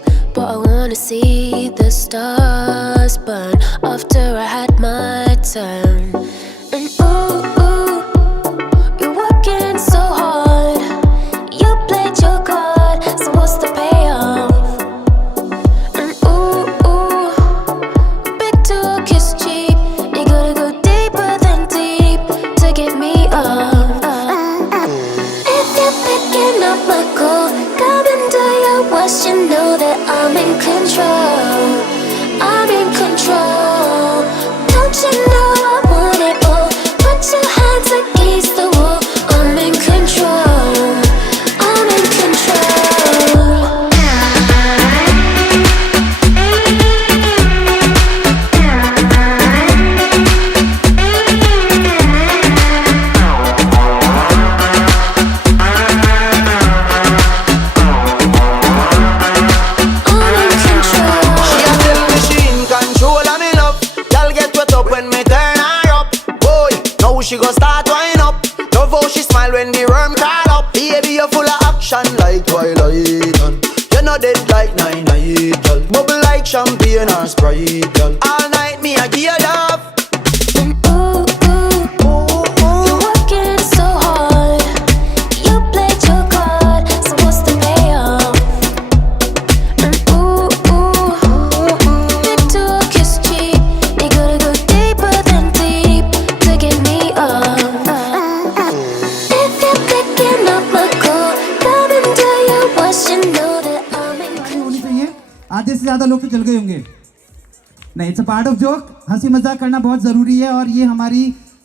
sleep, but I wanna see the stars burn after I had my turn. And ooh, you're working so hard. You played your card, so what's the payoff? And ooh, big talk is cheap. You gotta go deeper than deep to get me off. If you're picking up my call, come and do your worst. You know that I'm in control. I'm in control. Don't you know I want it all? Put your hands against the wall. I'm in control. I'm in control. I'm in control. She a tell me she in control of me love. Girl get wet up when me turn her up. Boy, now she gon' start wind up. Love how she smile when the worm crawl up. Baby, you full of action like Twilight. You're not dead like 9-9, girl. Bubble like champagne or Sprite, girl. All night me a give you love. And ooh, you're working so hard. You played your card, so what's the payoff? And ooh, big talk is cheap. You gotta go deeper than deep to get me off. If you're picking up my call, come and do your worst. You know that I'm in नहीं होनी चाहिए। आधे से ज्यादा लोग तो जल गए होंगे। नहीं, it's a part of joke. हंसी मजाक करना बहुत जरूरी है और ये हमारी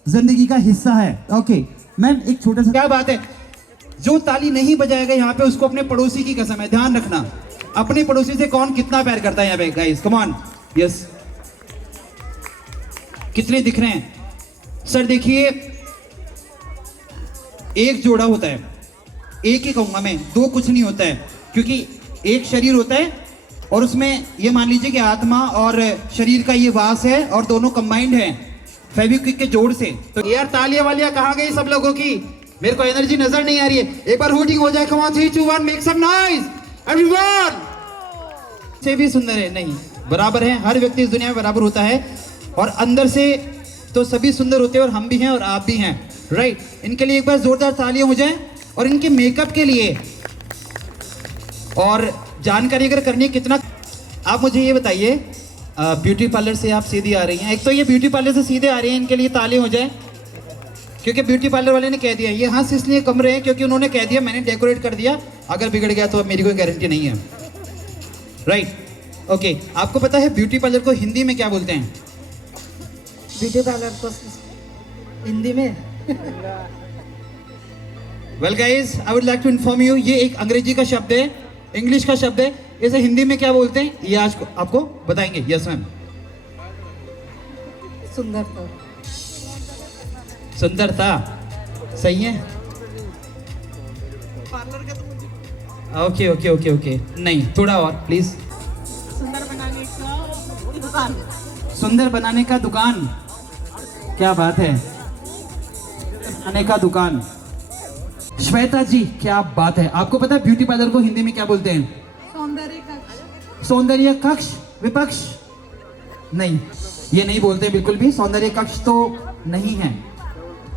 जिंदगी का हिस्सा है। ओके मैम, एक छोटा सा क्या बात है, जो ताली नहीं बजाएगा यहाँ पे उसको अपने पड़ोसी की कसम है, ध्यान रखना। अपने पड़ोसी से कौन कितना प्यार करता है यहाँ पे, गाइस कम ऑन। यस, कितने दिख रहे हैं सर? देखिए, एक जोड़ा होता है, एक ही कहूंगा मैं, दो कुछ नहीं होता है, क्योंकि एक शरीर होता है और उसमें ये मान लीजिए कि आत्मा और शरीर का ये वास है और दोनों कंबाइंड है फेविक्विक के जोड़ से। तो यार तालियां वालियां कहाँ गई सब लोगों की? मेरे को एनर्जी नजर नहीं आ रही है। एक बार हूटिंग हो जाए, come on 3 2 1 make some noise everyone. से भी सुंदर है नहीं, बराबर है, हर व्यक्ति इस दुनिया में बराबर होता है और अंदर से तो सभी सुंदर होते हैं और हम भी हैं और आप भी हैं, राइट। इनके लिए एक बार जोरदार तालियां हो जाए और इनके मेकअप के लिए और जानकारी अगर करनी है कितना। आप मुझे ये बताइए, ब्यूटी पार्लर से आप सीधी आ रही हैं, एक तो ये ब्यूटी पार्लर से सीधे आ रही हैं, इनके लिए ताली हो जाए क्योंकि ब्यूटी पार्लर वाले ने कह दिया। ये हंस इसलिए कम रहे हैं क्योंकि उन्होंने कह दिया मैंने डेकोरेट कर दिया, अगर बिगड़ गया तो मेरी कोई गारंटी नहीं है, राइट। ओके, आपको पता है ब्यूटी पार्लर को हिंदी में क्या बोलते हैं? ब्यूटी पार्लर को हिंदी में well guys, I would like to inform you, ये एक अंग्रेजी का शब्द है, इंग्लिश का शब्द है, इसे हिंदी में क्या बोलते हैं ये आज आपको बताएंगे। Yes ma'am. सुंदरता। सुंदरता सही है। ओके ओके ओके ओके, नहीं थोड़ा और प्लीज। सुंदर बनाने का दुकान। सुंदर बनाने का दुकान, क्या बात है, बनाने का दुकान। श्वेता जी क्या बात है। आपको पता है ब्यूटी पार्लर को हिंदी में क्या बोलते हैं? सौंदर्य कक्ष। सौंदर्य कक्ष, विपक्ष नहीं, ये नहीं बोलते बिल्कुल भी, सौंदर्य कक्ष तो नहीं है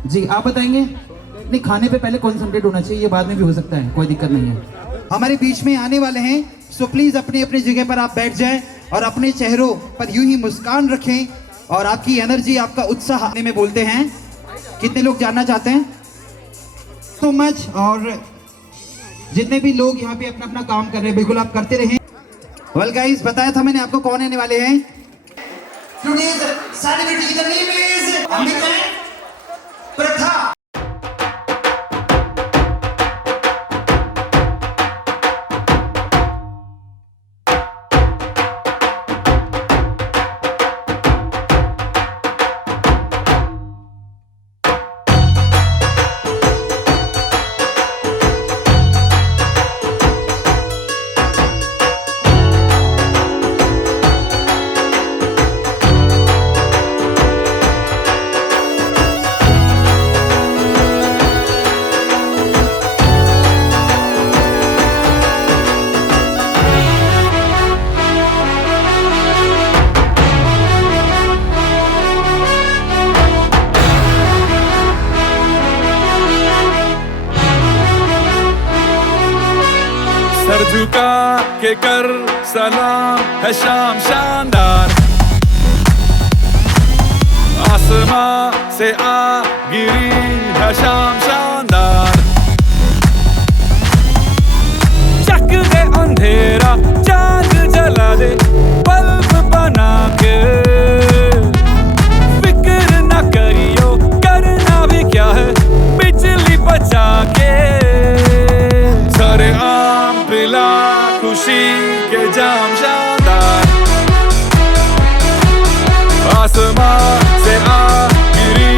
जी। आप बताएंगे? नहीं, खाने पे पहले कॉन्सेंट्रेट होना चाहिए, ये बाद में भी हो सकता है, कोई दिक्कत नहीं है। हमारे बीच में आने वाले हैं, सो प्लीज अपनी अपनी जगह पर आप बैठ जाएं और अपने चेहरों पर यूं ही मुस्कान रखें और आपकी एनर्जी, आपका उत्साह आने में बोलते हैं। कितने लोग जानना चाहते हैं? So much. और जितने भी लोग यहाँ पे अपना अपना काम कर रहे हैं, बिल्कुल आप करते रहें। वेल गाइस, बताया था मैंने आपको कौन आने वाले हैं। Today's celebrity, the name is Amita Pratha। के कर सलाम है शाम शानदार, आसमां से आ गिरी है शाम शानदार। चक दे अंधेरा चांद जला दे बल्ब बना के, फिक्र न करियो करना भी क्या है बिजली बचा के। सरे आम पिला खुशी के जाम शानदार, आसमां से आ गिरी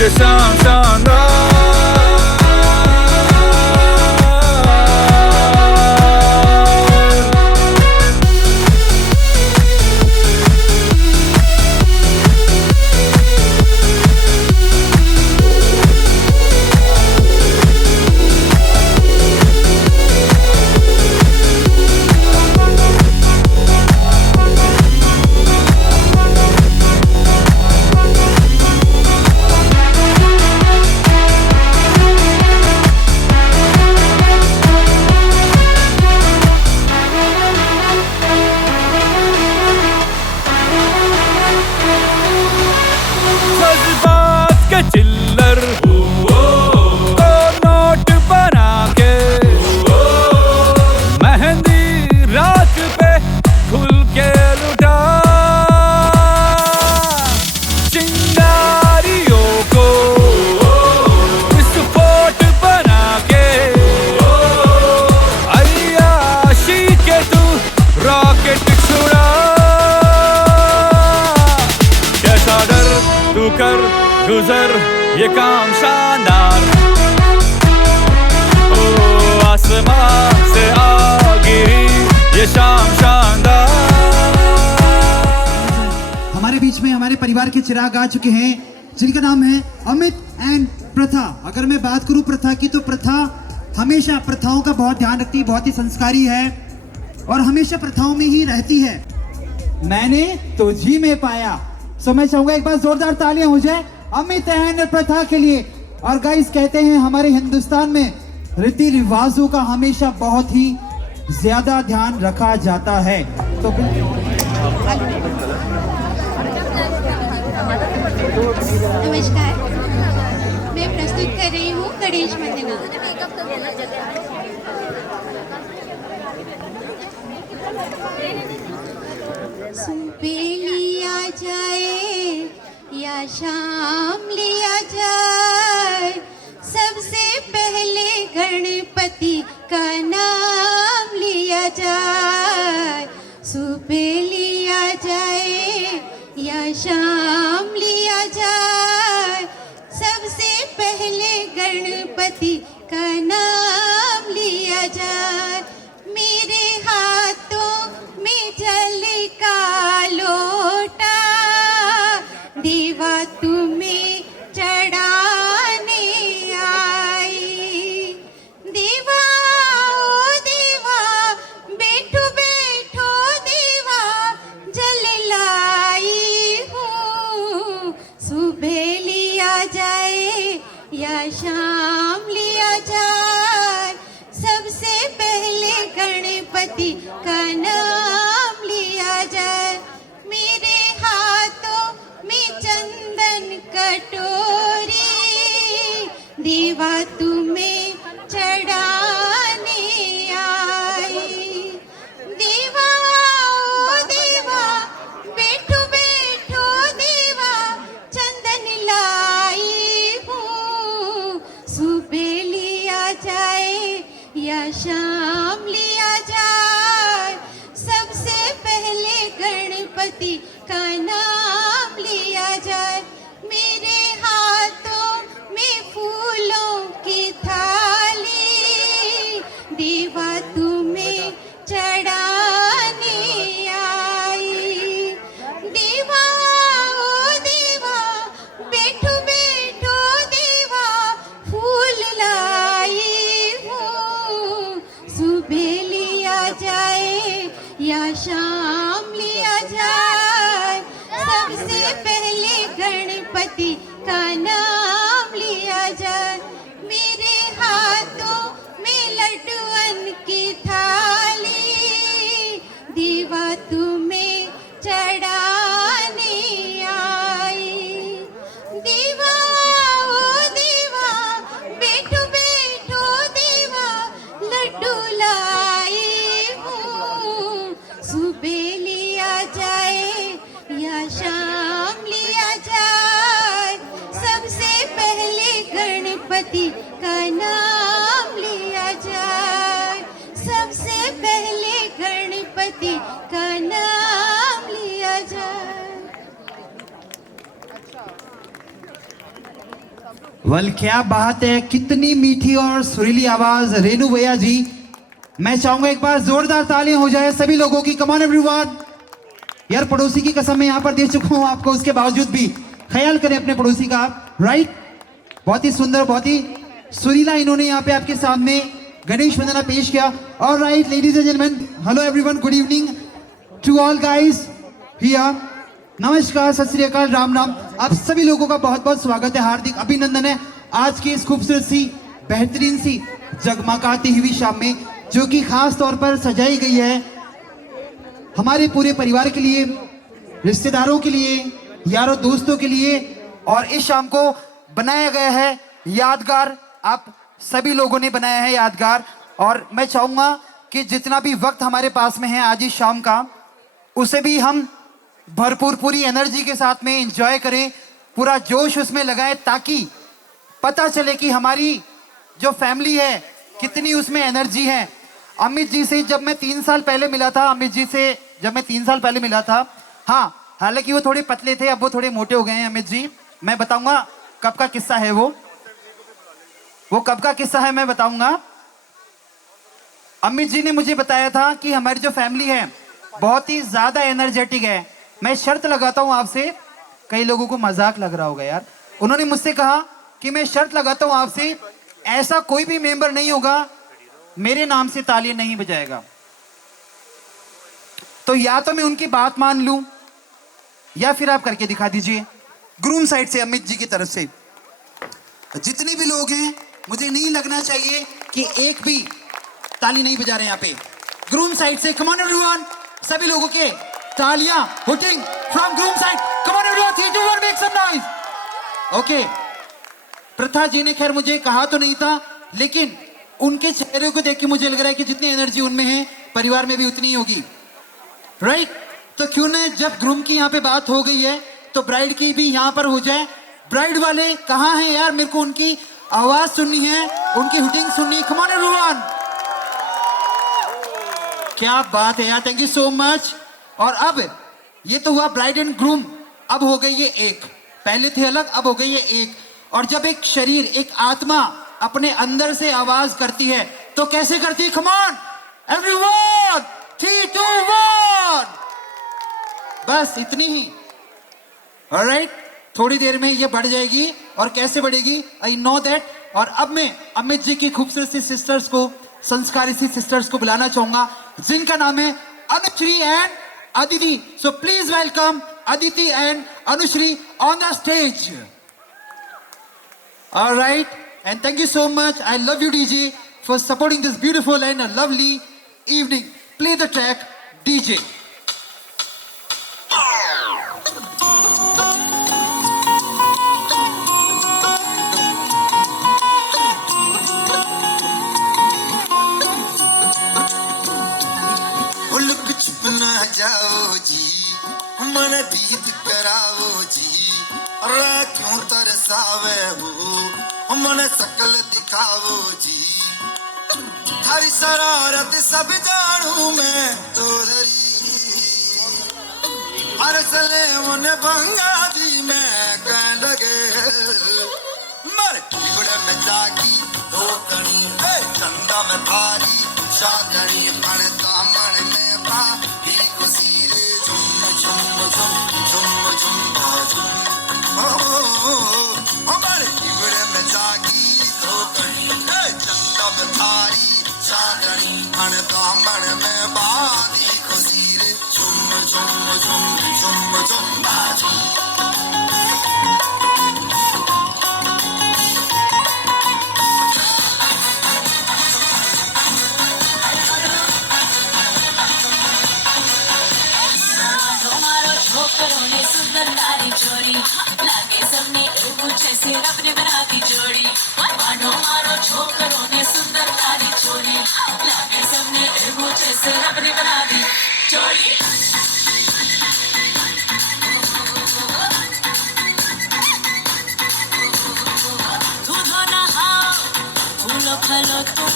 ये शाम शानदार। चिल्लर तो नोट बना के, मेहंदी रात पे खुल के लुटा, चिंगारियों को विस्फोट बना के, अय्याशी के तू रॉकेट छुड़ा। कैसा डर तू कर गुजर ये काम शानदार, ओ आसमां से आ गिरी ये शाम शानदार। हमारे बीच में हमारे परिवार के चिराग आ चुके हैं जिनका नाम है अमित एंड प्रथा। अगर मैं बात करूं प्रथा की, तो प्रथा हमेशा प्रथाओं का बहुत ध्यान रखती है, बहुत ही संस्कारी है और हमेशा प्रथाओं में ही रहती है। मैंने तुझी में पाया। सो मैं चाहूंगा एक बार जोरदार तालियां हो जाए अमित एंड प्रथा के लिए। और गाइस कहते हैं हमारे हिंदुस्तान में रीति रिवाजों का हमेशा बहुत ही ज्यादा ध्यान रखा जाता है। तो नमस्कार, मैं प्रस्तुत कर रही हूँ गणेश वंदना। सुबह लिया जाए या शाम लिया जाए, सबसे पहले गणपति का नाम लिया जाए। सुबह लिया जाए या शाम लिया जाए, सबसे पहले गणपति का नाम लिया जाए। मेरे हाथों में जल का लोटा देवा तुम्हें चढ़ाने आई। देवा ओ देवा बैठो बैठो देवा, जल लाई हूँ। सुबह लिया जाए या शाम लिया जाए, सबसे पहले गणपति का नाम लिया जाए। मेरे हाथों में चंदन कटोरी देवा तुम्हें चढ़ाने आई। देवा ओ देवा बैठो बैठो देवा, चंदन लाई हूँ। सुबह लिया जाए या शाम लिया जाए, सबसे पहले गणपति का नाम लिया जाए। मेरे हाथों में फूलों की थाली देवा तुम्हें चढ़ाने आई। देवा ओ देवा बैठो बैठो देवा, फूल लाई हूँ। सुबह लिया जाए या शाम लिया जाए, सबसे पहले गणपति का नाम लिया जाए। मेरे हाथों में लड्डुअन की थाली दीवा तुम्हें चढ़ाने आई। दीवा ओ दीवा, बैठो बैठो दीवा, लड्डू लाई हूँ। सुबह लिया जाए या शाम लिया जाए, सबसे पहले गणपति का नाम लिया जाए। सबसे पहले गणपति का नाम लिया जाए। वेल क्या बात है, कितनी मीठी और सुरीली आवाज रेणु भैया जी। मैं चाहूंगा एक बार जोरदार तालियां हो जाए सभी लोगों की। Come on everyone. यार पड़ोसी की कसम मैं यहाँ पर दे चुका हूँ आपको, उसके बावजूद भी ख्याल करें अपने पड़ोसी का आप, राइट। बहुत ही सुंदर, बहुत ही सुरीला इन्होंने यहाँ पे आपके सामने गणेश वंदना पेश किया। और right ladies and gentleman, hello everyone, good evening to all guys here. नमस्कार, सत श्री अकाल, राम राम। आप सभी लोगों का बहुत बहुत स्वागत है, हार्दिक अभिनंदन है आज की इस खूबसूरत सी, बेहतरीन सी, जगमगाती हुई शाम में, जो कि खास तौर पर सजाई गई है हमारे पूरे परिवार के लिए, रिश्तेदारों के लिए, यारों दोस्तों के लिए। और इस शाम को बनाया गया है यादगार, आप सभी लोगों ने बनाया है यादगार। और मैं चाहूंगा कि जितना भी वक्त हमारे पास में है आज इस शाम का, उसे भी हम भरपूर पूरी एनर्जी के साथ में एंजॉय करें, पूरा जोश उसमें लगाएं, ताकि पता चले कि हमारी जो फैमिली है कितनी उसमें एनर्जी है। अमित जी से जब मैं 3 साल पहले मिला था, अमित जी से जब मैं 3 साल पहले मिला था, हाँ हालांकि वो थोड़े पतले थे, अब वो थोड़े मोटे हो गए हैं अमित जी। मैं बताऊंगा कब का किस्सा है वो कब का किस्सा है मैं बताऊंगा। अमित जी ने मुझे बताया था कि हमारी जो फैमिली है बहुत ही ज्यादा एनर्जेटिक है। मैं शर्त लगाता हूं आपसे, कई लोगों को मजाक लग रहा होगा यार, उन्होंने मुझसे कहा कि मैं शर्त लगाता हूं आपसे, ऐसा कोई भी मेंबर नहीं होगा मेरे नाम से ताली नहीं बजाएगा। तो या तो मैं उनकी बात मान लूं या फिर आप करके दिखा दीजिए। ग्रूम साइड से अमित जी की तरफ से जितने भी लोग हैं, मुझे नहीं लगना चाहिए कि एक भी ताली नहीं बजा रहे यहाँ पे। ग्रूम साइड से कम ऑन एवरीवन, सभी लोगों के तालियां hooting from groom side. Come on everyone, 3 2 1 make some noise. Okay, Pratha ji ने खैर मुझे कहा तो नहीं था, लेकिन उनके चेहरे को देख के मुझे लग रहा है कि जितनी एनर्जी उनमें है परिवार में भी उतनी ही होगी, राइट। तो क्यों ना जब ग्रूम की यहाँ पे बात हो गई है तो ब्राइड की भी यहाँ पर हो जाए। ब्राइड वाले कहाँ हैं यार, मेरे को उनकी आवाज सुननी है, उनकी हुटिंग सुननी है। कम ऑन एवरीवन, क्या बात है यार, थैंक यू सो मच। और अब ये तो हुआ ब्राइड एंड ग्रूम, अब हो गई ये एक, पहले थे अलग, अब हो गई ये एक। और जब एक शरीर, एक आत्मा अपने अंदर से आवाज करती है तो कैसे करती है? कम ऑन एवरीवन, 3 2 1, बस इतनी ही। ऑलराइट, थोड़ी देर में ये बढ़ जाएगी। और कैसे बढ़ेगी, आई नो दैट। और अब मैं अमित जी की खूबसूरत सी सिस्टर्स को, संस्कारी सी सिस्टर्स को बुलाना चाहूंगा, जिनका नाम है Anushri and Aditi. So please welcome Aditi and Anushri on the stage. Alright, and thank you so much. I love you DJ for supporting this beautiful and a lovely evening. Play the track DJ. Look छुप ना जाओ जी, मन दीद कराओ जी, क्यों तरसावे हो मन सकल दिखाओ जी। थारी शरारत सब जानू मैं तो धरी, हर सले मन भंगा जी मैं कह लगे। मर बड़े में जागी दो कणी, चंदा में भारी चादरी, मन दामन में बाकी खुशी रे, झुम झुम झुम झुम झुम बाजुम। हमारे जीवन में जागी तो कहीं, चंदा में थारी चादरी, मन दामन में बाकी खुशी रे, झुम झुम झुम झुम झुम बाजुम। छोकरों ने सुंदर नारी जोड़ी लागे सबने पूछे से रब ने बना दी जोड़ी मानो मारो छोकरों ने सुंदर नारी जोड़ी लागे सबने पूछे से रब ने बना दी जोड़ी दूधो नहाओ फूलो खलो तुम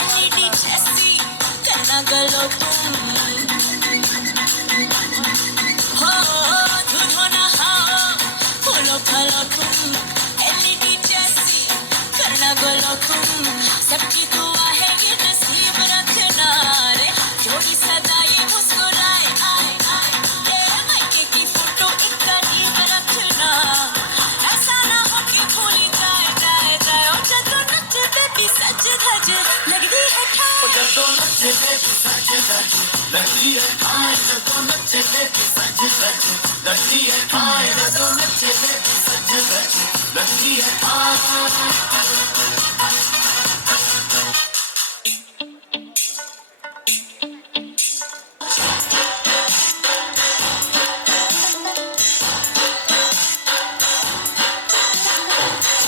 एलईडी जैसी करना गलो तुम हो दूधो नहाओ फूलो खलो तुम एलईडी जैसी करना गलो तुम सबकी दुआ है ये नसीब रखना रे जोड़ी सदा ये मुस्कुराए आए आए ये मायके की फोटो एक करीब रखना ऐसा ना हो कि भूली जाए जाए जाए ओ जब नचते भी सज धज लगती है ठाई जब नचते भी सज धज लगती है ठाई जब नचते भी सज धज लगती है ठाई जब नचते भी सज धज लगती है ठाई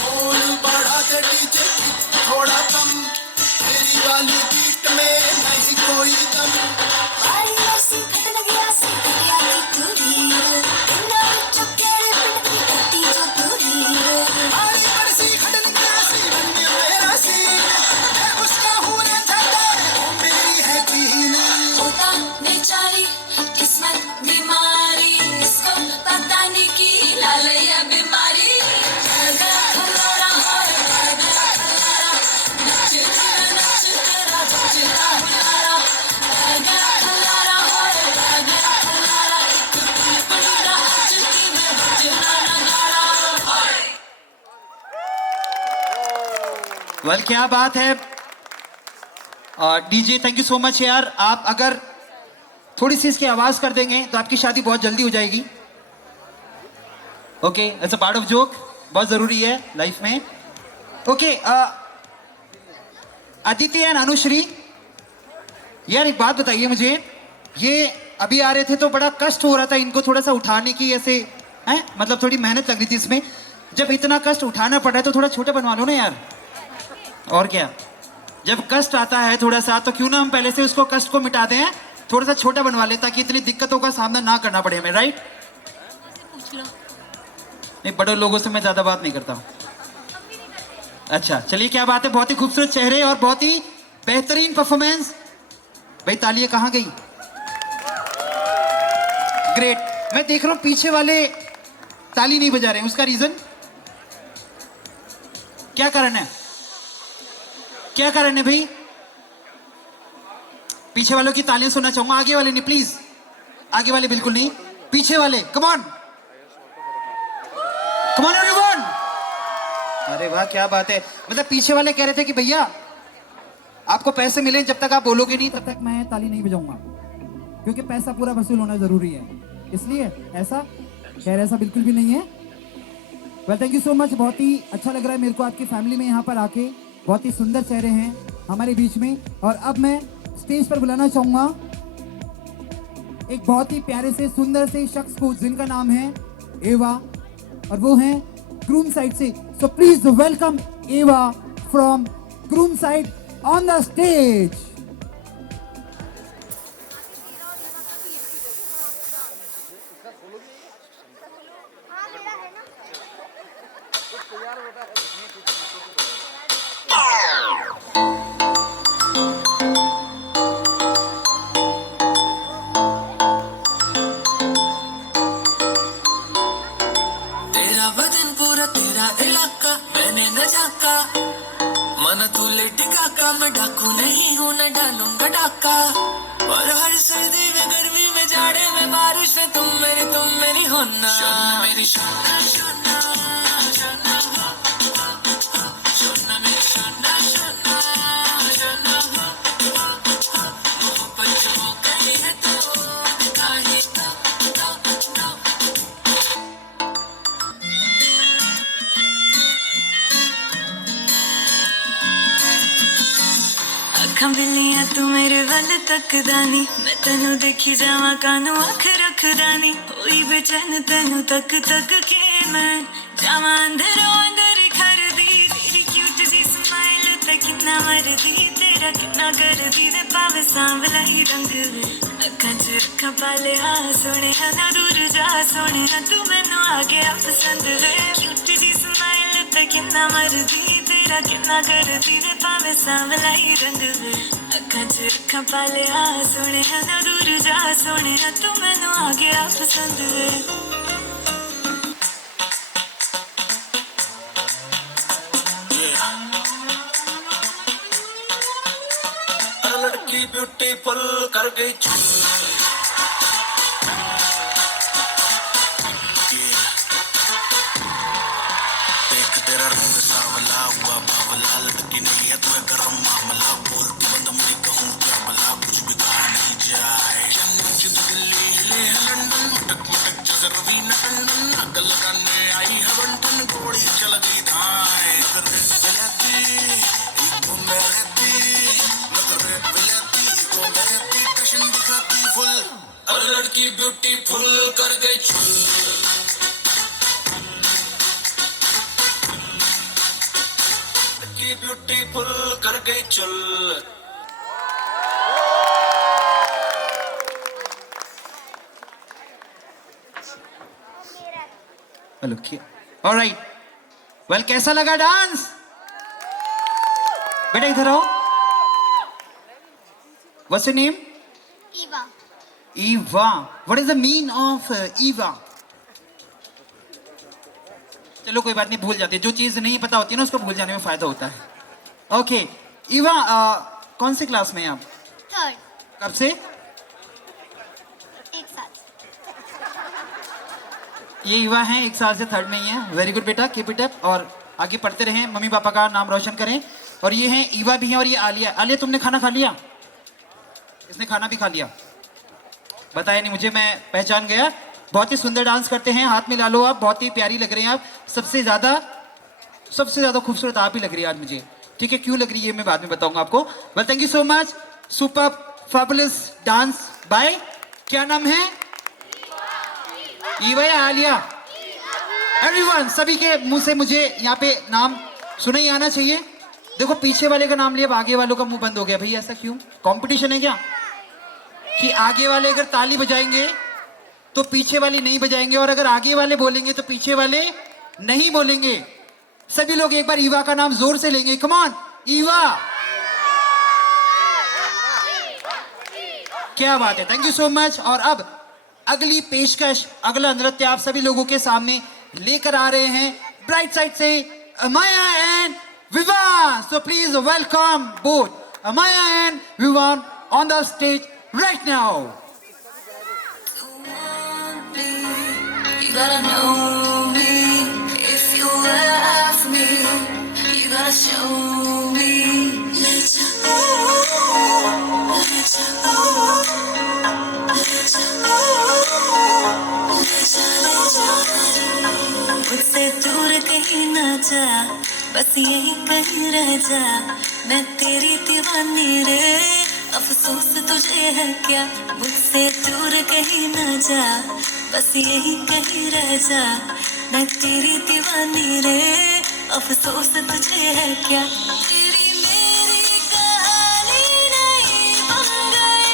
बोल बढ़ा के डीजे थोड़ा कम मेरी वाली बीट में नहीं कोई दम बारी ऐसी खट लगी ऐसी कटिया की तुरीर इन्ना चक्कर पिंड की कट्टी जो तुरीर बारी बरसी खटन कैसी बन मेरा सीन है उसका हूँ ना ठंडा वो मेरी है तीन होता बेचारी किस्मत बीमारी इसको पता नहीं की लालया बीमारी गया खलारा हाय गया खलारा नच तेरा बचता हुलारा गया खलारा हाय गया खलारा एक बड़ी रात की में बजना नगाड़ा वेल क्या बात है DJ, thank you so much यार। आप अगर थोड़ी सी इसकी आवाज कर देंगे तो आपकी शादी बहुत जल्दी हो जाएगी। Okay, it's a part of joke, बहुत जरूरी है लाइफ में। ओके, अदिति एंड अनुश्री, यार एक बात बताइए मुझे, ये अभी आ रहे थे तो बड़ा कष्ट हो रहा था इनको थोड़ा सा उठाने की, ऐसे हैं, मतलब थोड़ी मेहनत लग रही थी इसमें। जब इतना कष्ट उठाना पड़ रहा है तो थोड़ा छोटा बनवा लो ना यार, और क्या। जब कष्ट आता है थोड़ा सा तो क्यों ना हम पहले से उसको कष्ट को मिटा दें, थोड़ा सा छोटा बनवा ले ताकि इतनी दिक्कतों का सामना ना करना पड़े हमें, राइट? पूछ लो नहीं, बड़े लोगों से मैं ज्यादा बात नहीं करता हूँ। अच्छा चलिए, क्या बात है, बहुत ही खूबसूरत चेहरे और बहुत ही बेहतरीन परफॉर्मेंस। भाई तालियां कहाँ गई? ग्रेट। मैं देख रहा हूँ पीछे वाले ताली नहीं बजा रहे हैं, उसका रीजन क्या कारण है? क्या कारण है भाई? पीछे वालों की तालियां सुनना चाहूंगा, आगे वाले नहीं प्लीज, आगे वाले बिल्कुल नहीं, पीछे वाले कम ऑन एवरीवन। अरे वाह क्या बात है, मतलब पीछे वाले कह रहे थे कि भैया आपको पैसे मिले, जब तक आप बोलोगे नहीं तब तक मैं ताली नहीं बजाऊंगा, क्योंकि पैसा पूरा वसूल होना जरूरी है, इसलिए ऐसा खैर ऐसा बिल्कुल भी नहीं है। Well thank you so much, बहुत ही अच्छा लग रहा है मेरे को आपकी फैमिली में यहाँ पर आके, बहुत ही सुंदर चेहरे हैं हमारे बीच में। और अब मैं स्टेज पर बुलाना चाहूंगा एक बहुत ही प्यारे से सुंदर से शख्स को, जिनका नाम है एवा, और वो हैं ग्रूम साइड से। सो प्लीज वेलकम एवा from groom side on the stage. तेरा बदन पूरा तेरा इलाका मैंने न झाका, मन तू लेटिका का, मैं डाकू नहीं हूँ न डालूंगा डाका। और हर सर्दी में गर्मी में जाड़े में बारिश में तुम मेरी होना, शोना मेरी शोना शोना शोना शोना मेरी शोना शोना शोना मोहब्बत जो हो गई है तो दिखा ही दो। अखा बिल्लियां तू मेरे वल तकदा नी मैं तेनू देखी जावां कानू अख रखदा नी होई बेचैन तेनू तक तक के मैं जावां अंदरों अंदर खरदी तेरी क्यूट जी स्माइल ते किन्ना मरदी तेरा किन्ना करदी वे पावे सांवला ही रंग वे अखां च अखां पाले आ सोने ना दूर जा सोने तू मैनू आ गया पसंद वे क्यूट जी स्माइल ते किन्ना मरदी तेरा किन्ना करदी वे पावे सांवला ही रंग वे अखां च अखां पाले आ सोने ना दूर जा सोने तू मैनू आ गया पसंद वे लड़की ब्यूटीफुल कर गई देख तेरा रंग सांवला हुआ बावला लड़की नहीं है तू गरम मामला बोलती बंद मुझे कहूँ क्या भला कुछ भी कहा नहीं जाए चंदन की दिल्ली हिले है लंदन मटक मटक जगह रवीना टंडन अग लगाने आई है बंटन गोली चल गई धाए और लड़की ब्यूटीफुल कर गई चुल लड़की ब्यूटीफुल कर गई चुल हेलो ऑलराइट वेल कैसा लगा डांस बेटा इधर आओ what's your name Eva Eva what is the mean of Eva चलो कोई बात नहीं भूल जाते जो चीज नहीं पता होती है ना उसको भूल जाने में फायदा होता है ओके ईवा कौन से क्लास में हैं आप थर्ड कब से एक साथ ये ईवा हैं 1 साल से थर्ड में ही है वेरी गुड बेटा कीप इट अप और आगे पढ़ते रहें मम्मी पापा का नाम रोशन करें और ये हैं ईवा भी हैं और ये आलिया आलिया तुमने खाना खा लिया इसने खाना भी खा लिया बताया नहीं मुझे मैं पहचान गया बहुत ही सुंदर डांस करते हैं हाथ मिला लो आप बहुत ही प्यारी लग रहे हैं आप सबसे ज्यादा खूबसूरत आप ही लग रही है आज मुझे ठीक है क्यों लग रही है मैं बाद में बताऊंगा आपको well thank you so much super fabulous dance bye क्या नाम है ईवा या आलिया एवरीवन सभी के मुंह से मुझे यहाँ पे नाम सुना ही आना चाहिए देखो पीछे वाले का नाम लिया अब आगे वालों का मुंह बंद हो गया भैया ऐसा क्यों कंपटीशन है क्या कि आगे वाले अगर ताली बजाएंगे तो पीछे वाले नहीं बजाएंगे और अगर आगे वाले बोलेंगे तो पीछे वाले नहीं बोलेंगे सभी लोग एक बार ईवा का नाम जोर से लेंगे कम ऑन ईवा क्या बात है थैंक यू सो मच और अब अगली पेशकश अगला नृत्य आप सभी लोगों के सामने लेकर आ रहे हैं ब्राइट साइड से Amaya and Vivaan so please welcome both Amaya and Vivaan on the stage right now You gotta know me if you love me. You gotta show me. मुझसे दूर कहीं ना जा बस यही कहीं रह जा मैं तेरी दीवानी रे अफसोस तुझे है क्या मुझसे दूर कहीं ना जा बस यही कहीं रह जा मैं तेरी दीवानी रे अफसोस तुझे है क्या तेरी मेरी कहानी नहीं बन गई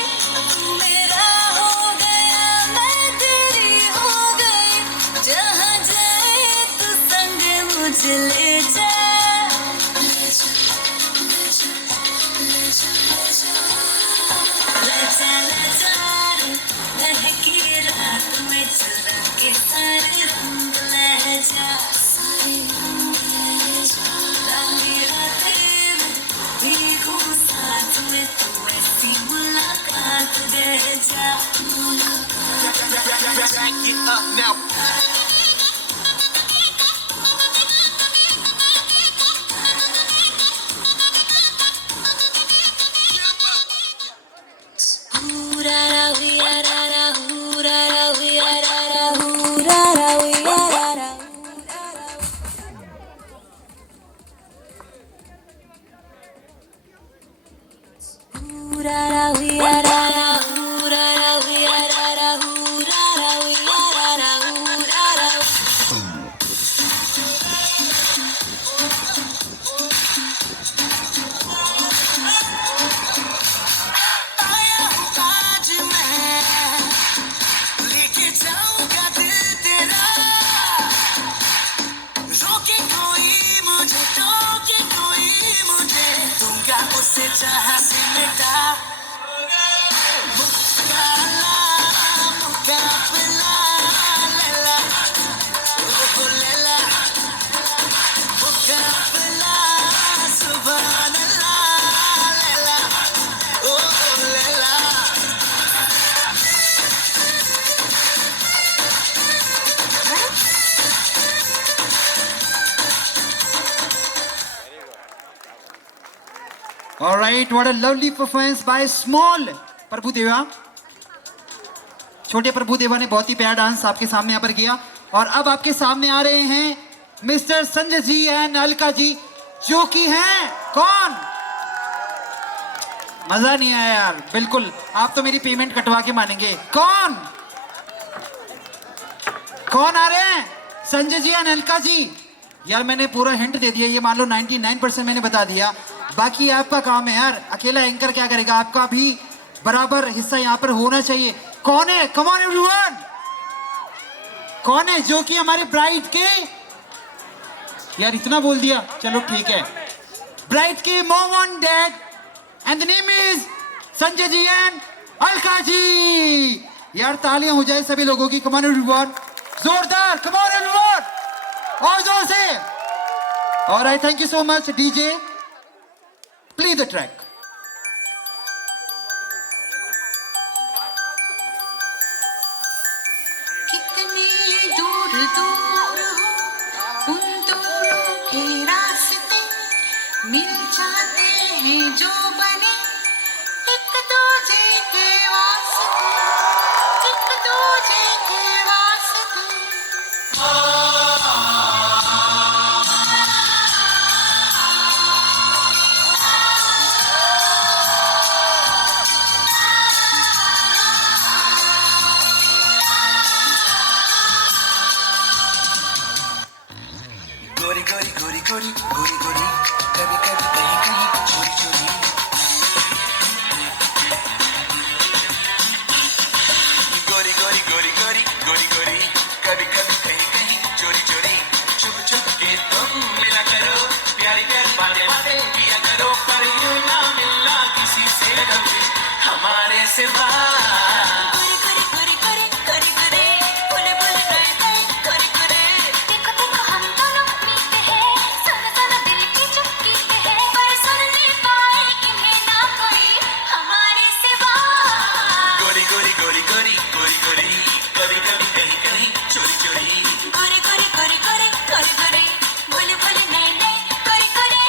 तू मेरा हो गया मैं तेरी हो गई जहाँ जाए तू संग मुझे ले जा महकी रात में चला के सारे रंग लह जा रानी रातें में भीगू साथ में तू ऐसी मुलाकात दे जा हंसी मिटा मुस्काला मुकाबला लैला ओ लैला मुकाबला सुभान अल्लाह लैला ओ Laila All right, what a lovely performance by small प्रभु देवा। छोटे प्रभु देवा ने बहुत ही प्यारा डांस आपके सामने यहाँ पर किया और अब आपके सामने आ रहे हैं मिस्टर संजय जी एंड अलका जी, जो कि हैं कौन? मजा नहीं आया यार, बिल्कुल आप तो मेरी पेमेंट कटवा के मानेंगे। कौन कौन आ रहे हैं? संजय जी एंड अलका जी। यार मैंने पूरा हिंट दे दिया, ये मान लो 99% मैंने बता दिया, बाकी आपका काम है यार। अकेला एंकर क्या करेगा, आपका भी बराबर हिस्सा यहाँ पर होना चाहिए। कौन है? कम ऑन एवरीवन, कौन है जो कि हमारे ब्राइड के, यार इतना बोल दिया, चलो ठीक है, ब्राइड के mom and dad, and the name is Sanjay ji and Alka ji. यार तालियां हो जाए सभी लोगों की, कम ऑन एवरीवन, जोरदार, कम ऑन एवरीवन, और जोर से। Alright, thank you so much DJ, play the track. कितने दूर दूर हो उन दूरों के रास्ते, मिल जाते हैं जो बने एक दूजे के वास्ते, एक दूजे के वास्ते। गोरी गोरी गोरी गोरी गोरी गोरी कभी कभी कहीं कहीं चोरी चोरी गोरी गोरी गोरी गोरी गोरी गोरी कभी कभी कहीं कहीं चोरी चोरी छुप छुप के तुम मिला करो, प्यारी प्यारी बातें बातें किया करो, पर यूं ना मिलना किसी से कभी हमारे सिवा। गोरी गोरी गोरी गोरी गोरी गोरी बोले बोले गए गए गोरी गोरी। देखो देखो हम दोनों मिलते हैं, सुनो सुनो दिल की चुप्पी पे है, पर सुन नहीं पाए इन्हें ना कोई हमारे सिवा। गोरी गोरी गोरी गोरी गोरी गोरी कभी कभी कहीं कहीं चोरी चोरी गोरी गोरी गोरी गोरी गोरी गोरी बोले बोले नए नए गोरी गोरी।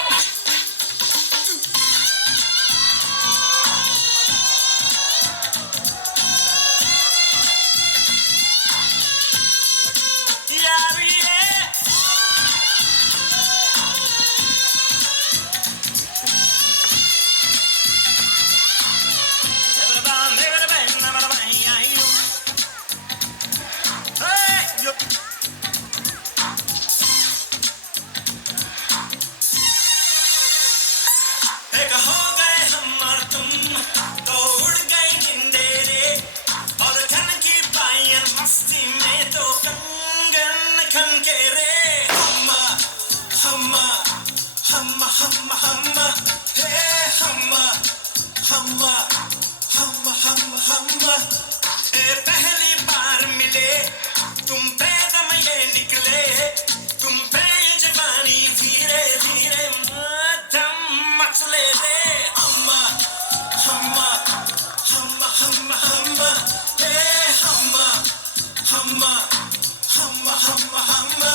यार ये एक हो गए हम और तुम तो उड़ गई निंदेरे, और खन की पायल मस्ती में तो कंगन खन के रे। हम्मा हम्मा हम्मा हम्मा हम्मा हे हम्मा हम्मा हम्मा हम्मा हम्मा। ए पहली बार मिले तुम पे दम ये निकले, तुम पे ये जवानी धीरे धीरे मध्यम मचले रे। हम्मा हम्मा हम्मा हम्मा हम्मा हे हम्मा हम्मा हम्मा हम्मा हम्मा।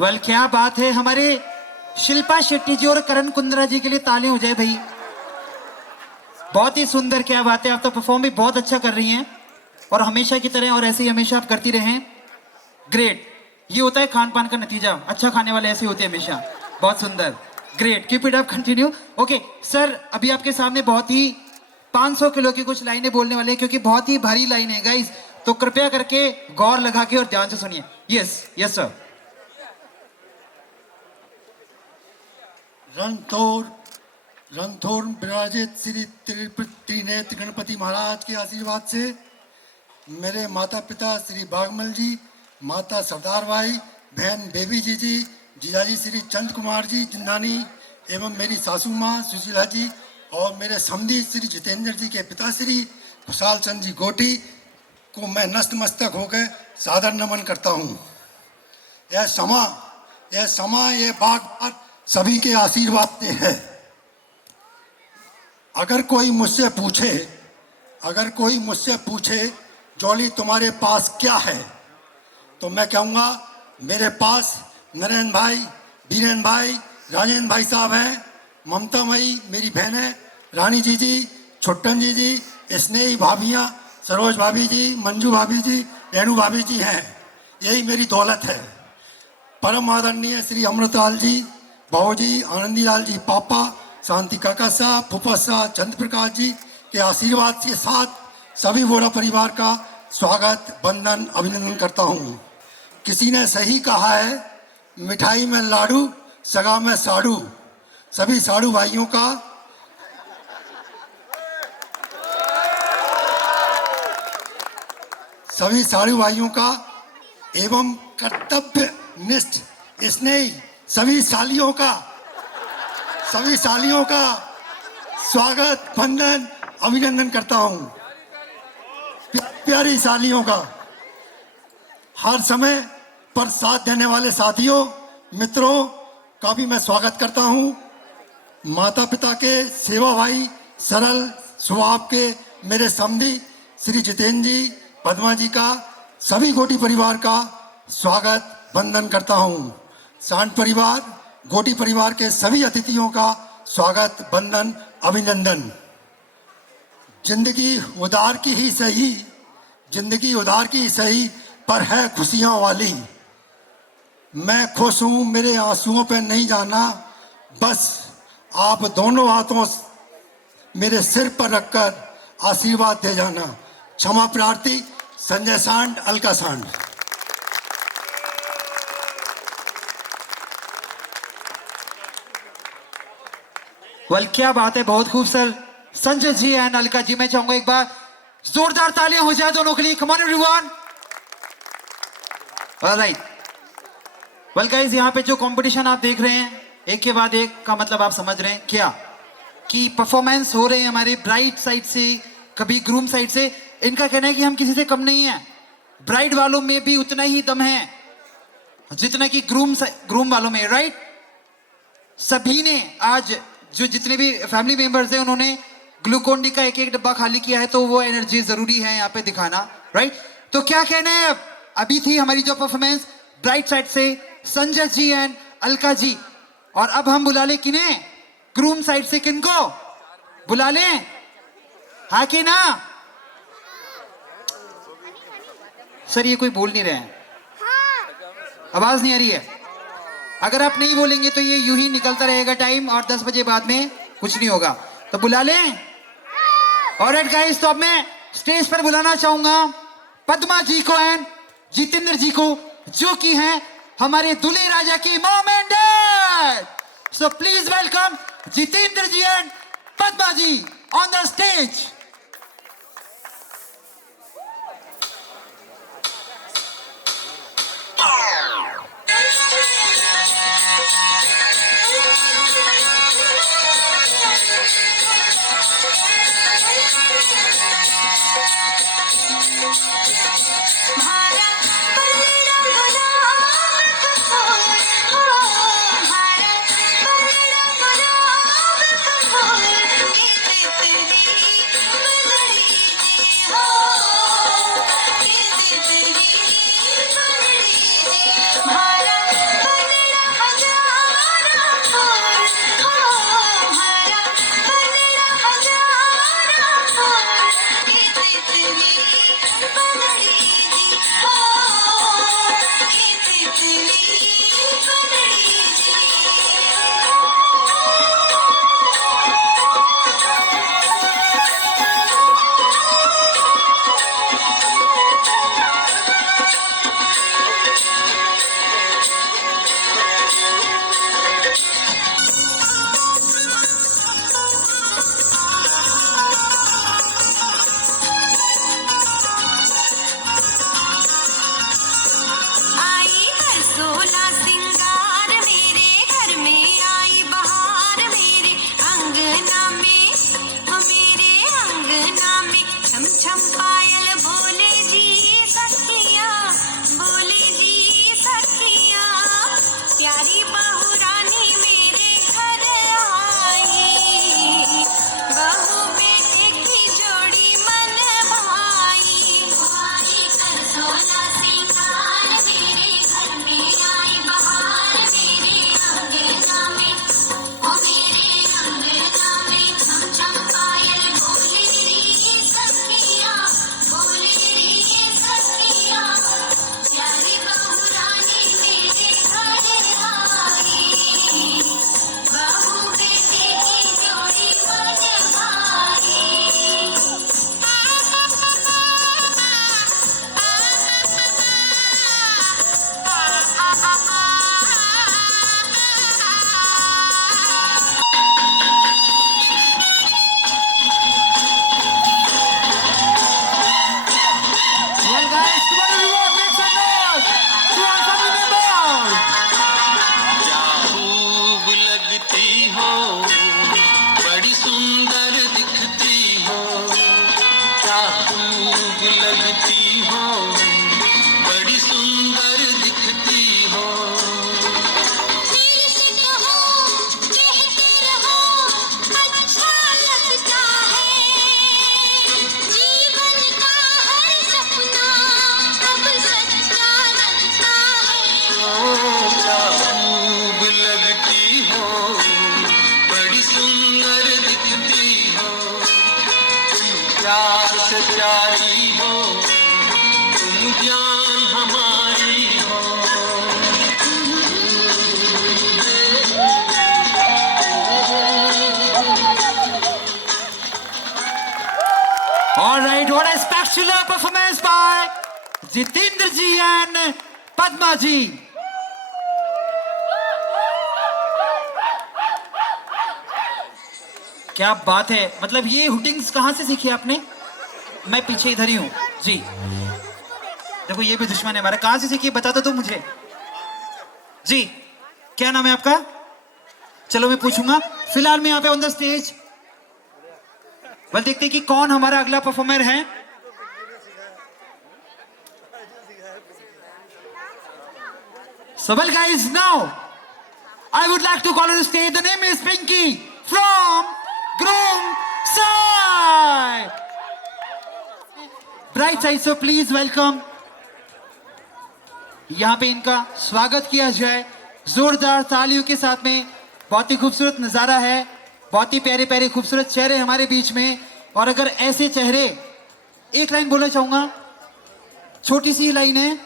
वेल क्या बात है, हमारे शिल्पा शेट्टी जी और करण कुंद्रा जी के लिए ताली हो जाए भाई, बहुत ही सुंदर, क्या बात है, आप तो परफॉर्म भी बहुत अच्छा कर रही हैं और हमेशा की तरह और ऐसे ही हमेशा आप करती रहें। ग्रेट, ये होता है खान पान का नतीजा, अच्छा खाने वाले ऐसे होते हैं हमेशा, बहुत सुंदर, great, keep it up, continue. Okay sir, अभी आपके सामने बहुत ही 500 किलो की कुछ लाइनें बोलने वाले हैं, क्योंकि बहुत ही भारी लाइन है गाइस, तो कृपया करके गौर लगा के और ध्यान से सुनिए। Yes yes sir. रंग तोड़ रणथोड़ विराजित श्री त्रिनेत्र गणपति महाराज के आशीर्वाद से मेरे माता पिता श्री बागमल जी, माता सरदार भाई, बहन बेबी जी, जीजाजी श्री चंद कुमार जी जिंदानी एवं मेरी सासू माँ सुशीला जी और मेरे समधी श्री जितेंद्र जी के पिता श्री खुशाल चंद जी गोटी को मैं नतमस्तक होकर सादर नमन करता हूँ। यह समा ये बाग सभी के आशीर्वाद से है। अगर कोई मुझसे पूछे जॉली तुम्हारे पास क्या है, तो मैं कहूँगा मेरे पास नरेंद्र भाई, बीरेन भाई, राजेंद्र भाई साहब हैं, ममता मई मेरी बहन है, रानी जी, छुट्टन जी, स्नेही भाभियाँ, सरोज भाभी जी, मंजू भाभी जी, रेणु भाभी जी हैं। यही मेरी दौलत है। परम आदरणीय श्री अमृतलाल जी, भाऊजी, आनंदी लाल जी पापा, शांति काका साहब, फूफा साहब, चंद्र प्रकाश जी के आशीर्वाद के साथ सभी वोरा परिवार का स्वागत, वंदन, अभिनंदन करता हूँ। किसी ने सही कहा है, मिठाई में लाडू, सगा में साड़ू। सभी साड़ू भाइयों का एवं कर्तव्य निष्ठ स्नेही सभी सालियों का स्वागत, वंदन, अभिनंदन करता हूँ। प्यारी सालियों का हर समय पर साथ देने वाले साथियों, मित्रों का भी मैं स्वागत करता हूँ। माता पिता के सेवा भाई, सरल स्वभाव के मेरे समधी श्री जितेंद्र जी, पद्मा जी का, सभी गोटी परिवार का स्वागत, वंदन करता हूँ। सांड परिवार, गोटी परिवार के सभी अतिथियों का स्वागत, वंदन, अभिनंदन। जिंदगी उधार की ही सही पर है खुशियों वाली। मैं खुश हूँ, मेरे आंसुओं पे नहीं जाना, बस आप दोनों हाथों मेरे सिर पर रखकर आशीर्वाद दे जाना। क्षमा प्रार्थी, संजय सांड, अलका सांड। क्या बात है, बहुत खूब सर। संजय जी एंड अलका जी, मैं चाहूंगा एक बार जोरदार तालियां हो जाए दोनों के लिए। कम on everyone. Alright, well guys, यहाँ पे जो कंपटीशन आप देख रहे हैं, एक के बाद एक का मतलब आप समझ रहे हैं क्या, कि परफॉर्मेंस हो रहे हैं हमारे ब्राइड साइड से, कभी ग्रूम साइड से। इनका कहना है कि हम किसी से कम नहीं है, ब्राइड वालों में भी उतना ही दम है जितना कि ग्रूम वालों में, राइट। सभी ने आज जो जितने भी फैमिली मेंबर्स हैं, उन्होंने ग्लूकोन डी का एक एक डब्बा खाली किया है, तो वो एनर्जी जरूरी है यहाँ पे दिखाना, राइट। तो क्या कहना है, अभी थी हमारी जो परफॉर्मेंस ब्राइट साइड से संजय जी एंड अलका जी, और अब हम बुला ले किन्हें, ग्रूम साइड से किनको बुला ले, हाँ कि ना। सर ये कोई बोल नहीं रहे हैं, आवाज नहीं आ रही है। अगर आप नहीं बोलेंगे तो ये यूं ही निकलता रहेगा टाइम, और 10 बजे बाद में कुछ नहीं होगा, तो बुला लें। ऑलराइट गाइस, तो अब मैं स्टेज पर बुलाना चाहूंगा पद्मा जी को एंड जितेंद्र जी को, जो कि हैं हमारे दूल्हे राजा की mom and dad. So please welcome Jitendra ji and Padma ji on the stage. भारत जितेंद्र जी एंड पद्मा जी। क्या बात है, मतलब ये हुटिंग्स कहाँ से सीखी आपने? मैं पीछे इधर ही हूँ जी। देखो ये भी दुश्मन है हमारा, कहाँ से सीखी बता दो मुझे जी। क्या नाम है आपका? चलो मैं पूछूंगा। फिलहाल मैं यहाँ पे ऑन द स्टेज बस देखते हैं कि कौन हमारा अगला परफॉर्मर है। So well guys, now I would like to call on the stage. The name is Pinky from Groom side. Bright side, so please welcome. यहाँ पे इनका स्वागत किया जाए जोरदार तालियों के साथ में। बहुत ही खूबसूरत नज़ारा है, बहुत ही प्यारे प्यारे खूबसूरत चेहरे हमारे बीच में। और अगर ऐसे चेहरे, एक लाइन बोलना चाहूँगा, छोटी सी लाइन है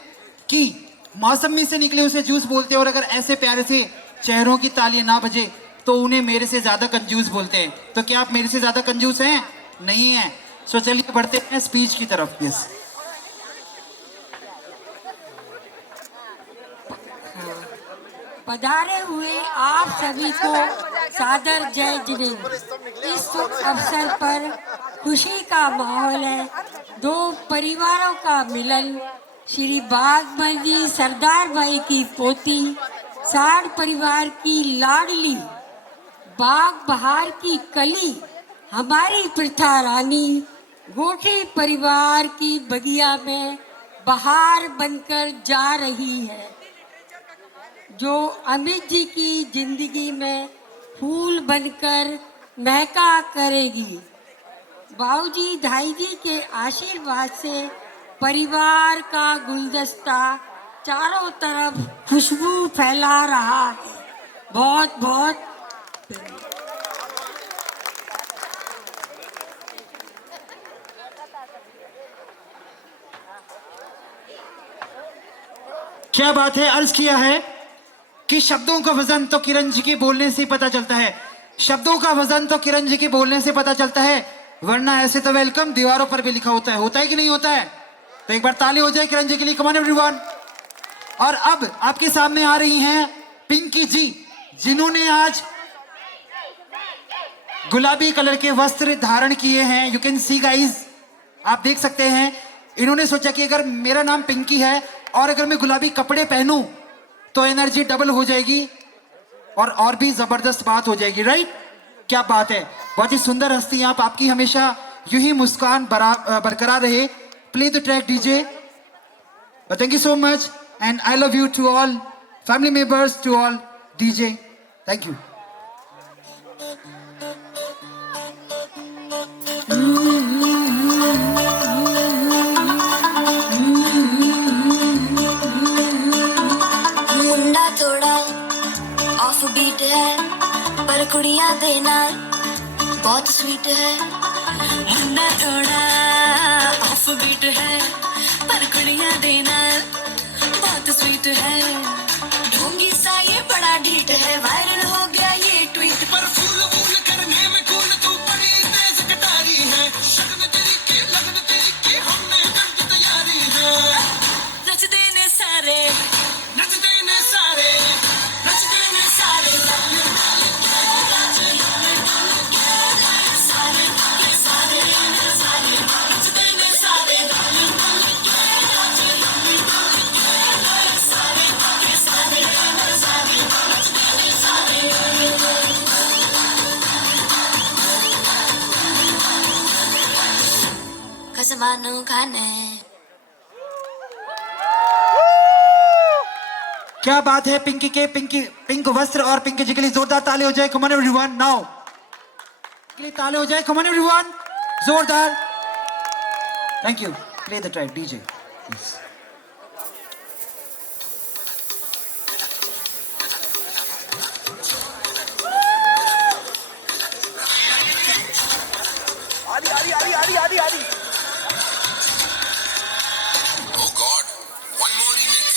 कि मौसमी से निकले उसे जूस बोलते हैं, और अगर ऐसे प्यारे से चेहरों की तालियां ना बजे तो उन्हें मेरे से ज़्यादा कंजूस बोलते हैं। तो क्या आप मेरे से ज़्यादा कंजूस हैं? नहीं हैं। सो चलिए बढ़ते हैं स्पीच की तरफ। यस, पधारे हुए आप सभी को सादर जय जिनेंद्र। इस शुभ अवसर पर खुशी का माहौल है। दो परिवारों का मिलन, श्री बागमती सरदार भाई की पोती, साड़ परिवार की लाडली, बाग बहार की कली, हमारी प्रथा रानी, गोठी परिवार की बगिया में बहार बनकर जा रही है, जो अमित जी की जिंदगी में फूल बनकर महका करेगी। बाबूजी धाई जी के आशीर्वाद से परिवार का गुलदस्ता चारों तरफ खुशबू फैला रहा है। बहुत बहुत क्या बात है। अर्ज किया है कि शब्दों का वजन तो किरण जी के बोलने से पता चलता है, शब्दों का वजन तो किरण जी के बोलने से पता चलता है, वरना ऐसे तो वेलकम दीवारों पर भी लिखा होता है कि नहीं होता है? तो एक बार ताली हो जाए किरण जी के लिए। कम ऑन एवरीवन। और अब आपके सामने आ रही हैं पिंकी जी, जिन्होंने आज गुलाबी कलर के वस्त्र धारण किए हैं। यू कैन सी गाइज, आप देख सकते हैं। इन्होंने सोचा कि अगर मेरा नाम पिंकी है और अगर मैं गुलाबी कपड़े पहनूं तो एनर्जी डबल हो जाएगी और भी जबरदस्त बात हो जाएगी, राइट? क्या बात है, बहुत ही सुंदर हस्ती आप। आपकी हमेशा यूं ही मुस्कान बरकरार रहे। Play the track, DJ. But thank you so much, and I love you to all family members, to all DJ. Thank you. मुंडा थोड़ा ऑफ बीट है पर कुड़ियां दे नाल बहुत स्वीट है। मुंडा थोड़ा ऑफ बीट है पर कुड़ियां दे नाल बहुत स्वीट है। ढोंगी सा ये बड़ा ढीठ है, वायरल हो गया ये ट्वीट पर। फूल वूल करने में कूल तू बड़ी तेज कटारी है। शगन तेरी की लगन तेरी की हमने कर दी तैयारी है। नच देने सारे, नच देने सारे, नच देने सारे। कसमानू खाने। क्या बात है पिंकी के पिंक वस्त्र और पिंकी जी के लिए जोरदार ताली हो जाए। कम ऑन एवरीवन नाउ, के लिए ताली हो जाए। कम ऑन एवरीवन, जोरदार। Thank you. Play the track DJ. आदि Oh God, one more remix.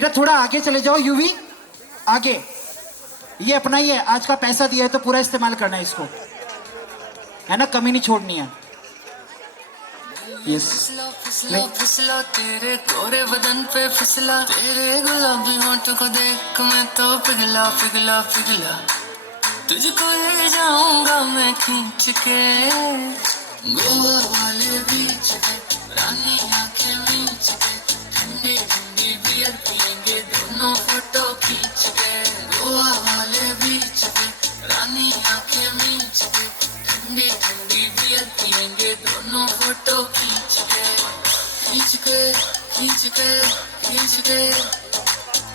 बेटा थोड़ा आगे चले जाओ, यूवी आगे। ये अपना ही है, आज का पैसा दिया है तो पूरा इस्तेमाल करना है इसको, है ना, कमी नहीं छोड़नी है। यस फिसला फिसला तेरे गोरे बदन पे फिसला, तेरे गुलाबी होंठों को देख मैं तो पिघला पिघला पिघला। तुझको ले जाऊंगा मैं खींच के गोवा वाले बीच पे, रानी आंखें मींच के, ठंडी ठंडी बियर पियेंगे दोनों फोटो खींच के। गोवा वाले बीच पे, रानी आंखें मींच के, ठंडी ठंडी बियर पियेंगे दोनों फोटो खींच के। खींच के खींच के खींच के,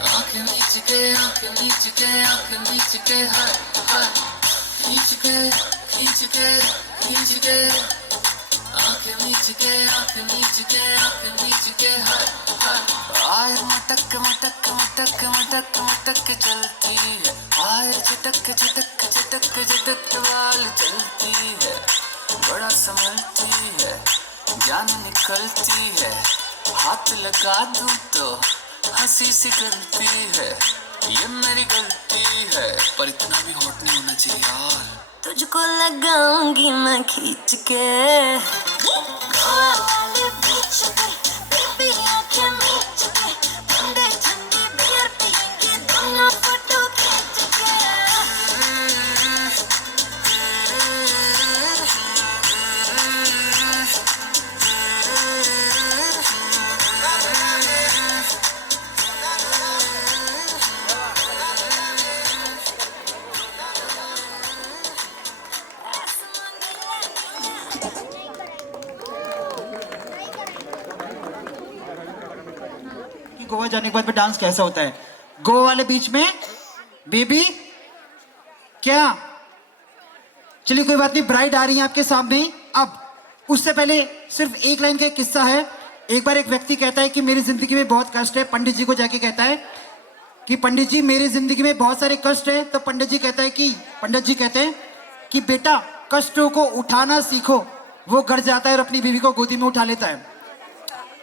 आंखें मींच के आंखें मींच के आंखें मींच के, हाय हाय। खींच के खींच के खींच के, आंखें मींच के आंखें मींच के आंखें मींच के, हाय हाय। आय मटक मटक मटक मटक मटक चलती है, आय झटक झटक झटक झटक बाल चलती है। बड़ा संभलती है, जान निकलती है, हाथ लगा दूं तो हंसी सी गलती है। ये मेरी गलती है, पर इतना भी हॉट नहीं होना चाहिए यार। तुझको लगाऊंगी मैं खींच के गोवा वाले बीच पे, बेबी आंखें मींच के, ठंडे ठंडी बियर पियेंगे दोनों फोटो खींच के। गोवा जाने के बाद में डांस कैसा होता है? गोवा वाले बीच में बेबी क्या? चलिए कोई बात नहीं, ब्राइड आ रही है आपके सामने। अब उससे पहले सिर्फ एक लाइन का एक किस्सा है। एक बार एक व्यक्ति कहता है कि मेरी जिंदगी में बहुत कष्ट है, पंडित जी को जाके कहता है कि पंडित जी मेरी जिंदगी में बहुत सारे कष्ट है। तो पंडित जी कहते हैं कि बेटा कष्टों को उठाना सीखो। वो घर जाता है और अपनी बीवी को गोदी में उठा लेता है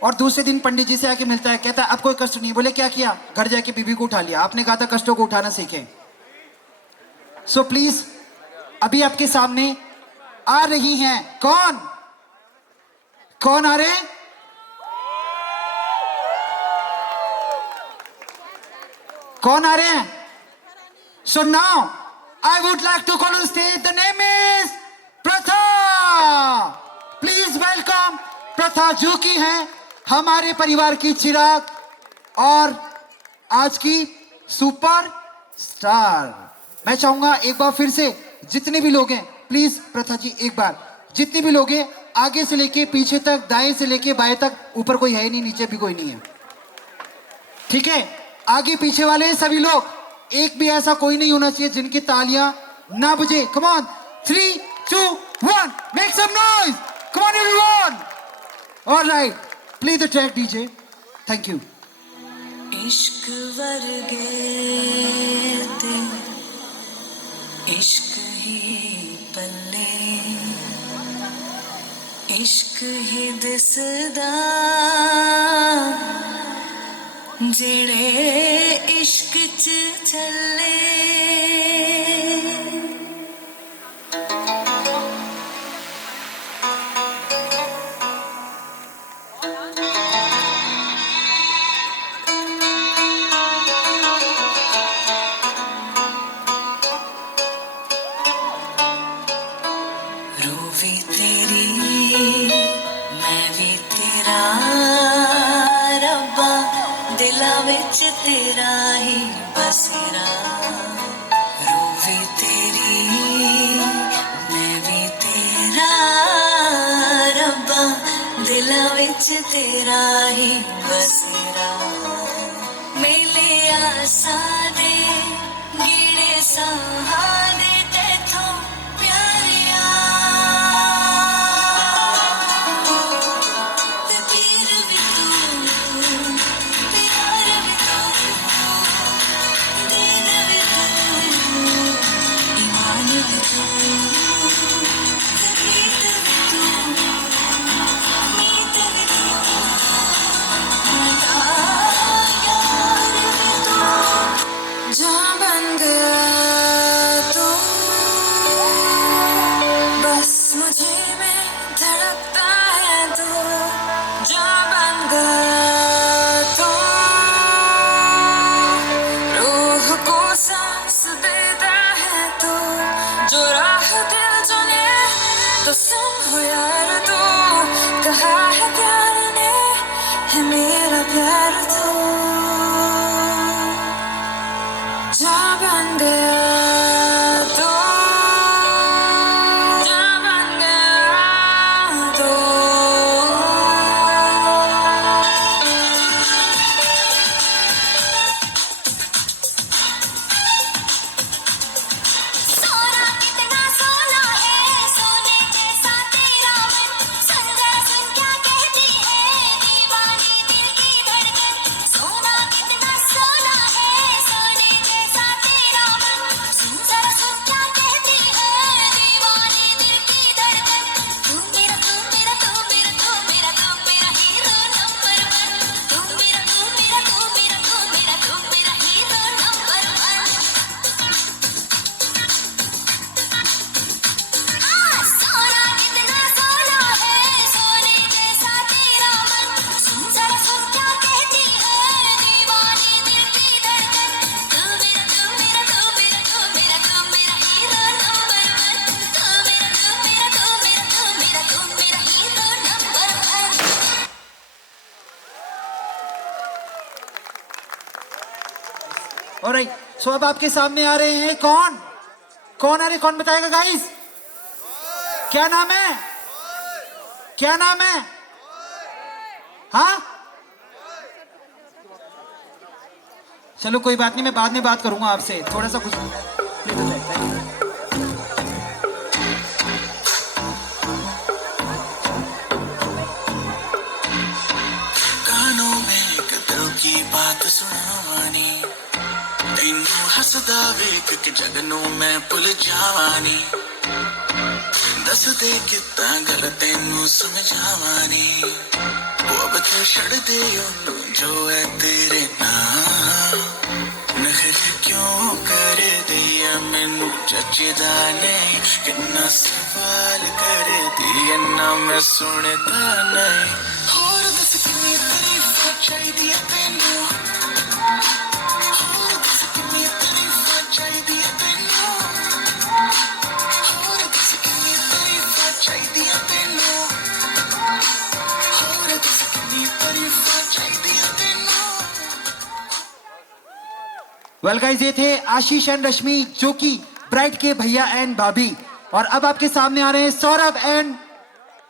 और दूसरे दिन पंडित जी से आके मिलता है, कहता है अब कोई कष्ट नहीं। बोले क्या किया? घर जाके बीवी को उठा लिया। आपने कहा था कष्टों को उठाना सीखें। सो प्लीज अभी आपके सामने आ रही हैं कौन कौन आ रहे हैं? कौन आ रहे हैं? So now I would like to call on stage, the name is Pratha. Please welcome Pratha, जो की हैं हमारे परिवार की चिराग और आज की सुपर स्टार। मैं चाहूंगा एक बार फिर से जितने भी लोग हैं, प्लीज प्रथा जी एक बार, जितने भी लोग हैं आगे से लेके पीछे तक, दाएं से लेके बाएं तक, ऊपर कोई है नहीं, नीचे भी कोई नहीं है, ठीक है? आगे पीछे वाले सभी लोग, एक भी ऐसा कोई नहीं होना चाहिए जिनकी तालियां ना बजे। Come on, 3, 2, 1, make some noise, come on everyone. Alright, play the track DJ, thank you. इश्क वर्गे ते इश्क ही पल्ले, इश्क ही दिसदा जेड़े इश्क च चले। रूवी तेरी मैं भी तेरा, रब्बा दिला विच तेरा ही बसेरा। रूवी तेरी मैं भी तेरा, रब्बा दिला विच तेरा ही बसेरा। मेले आसा दे गिड़े सहारे तेथों प्यारिया, तकदीर भी तू, प्यार भी तू, दीन भी तू, ईमान भी तू, ज़कीत भी तू, मीत भी तू, यार मुझे में धड़कता है तू, जा बन गया तू, रूह को सांस देता है तू, जो राह दिल चुने तो सुन हो यार तू, कहा है प्यार ने है मेरा प्यार तू, जा बन गया तू, जा बन गया तू। सोना कितना सोना है, सोने जैसा तेरा मन, सुन जरा सुन क्या कहती है दीवानी दिल की धड़कन, सोना कितना सोना है, सोने जैसा तेरा मन, सुन जरा सुन क्या कहती है दीवानी दिल की धड़कन, तू मेरा तू मेरा तू मेरा तू मेरा तू मेरा हीरो नंबर वन, तू मेरा तू मेरा तू मेरा तू मेरा तू मेरा हीरो नंबर वन। सोना कितना सोना है, सोने जैसा तेरा मन, सुन जरा सुन क्या कहती है दीवानी दिल की धड़कन, तू मेरा तू मेरा तू मेरा तू मेरा तू मेरा हीरो नंबर वन, तू मेरा तू मेरा तू मेरा तू मेरा तू मेरा हीरो नंबर वन। ऑलराइट, सो अब आपके सामने आ रहे हैं कौन कौन आ रहे, कौन बताएगा गाइस? क्या नाम है? क्या नाम है? हाँ, चलो कोई बात नहीं, मैं बाद में बात करूंगा आपसे, थोड़ा सा कुछ कानों में कदरों की बात सुनावानी, तेनू हसदा वेख के जगनों मैं भुल जावानी, दस दे किता गल तेनू समझावानी, वो अब तू छड़ दे ओनू जो है तेरे नाम, नखर क्यों कर दिया मैनू जचदा नहीं, कितना सवाल कर दिया ना मैं सुनता नहीं, होर दस किन्नी तारीफ चाहिदी है तेनू, होर दस किन्नी तारीफ चाहिदी है तेनू, होर दस किन्नी तारीफ चाहिदी है तेनू, होर दस किन्नी तारीफ चाहिदी है तेनू। वेल गाइस, ये थे आशीष एंड रश्मि जो कि ब्राइड के भैया एंड भाभी, और अब आपके सामने आ रहे हैं सौरभ एंड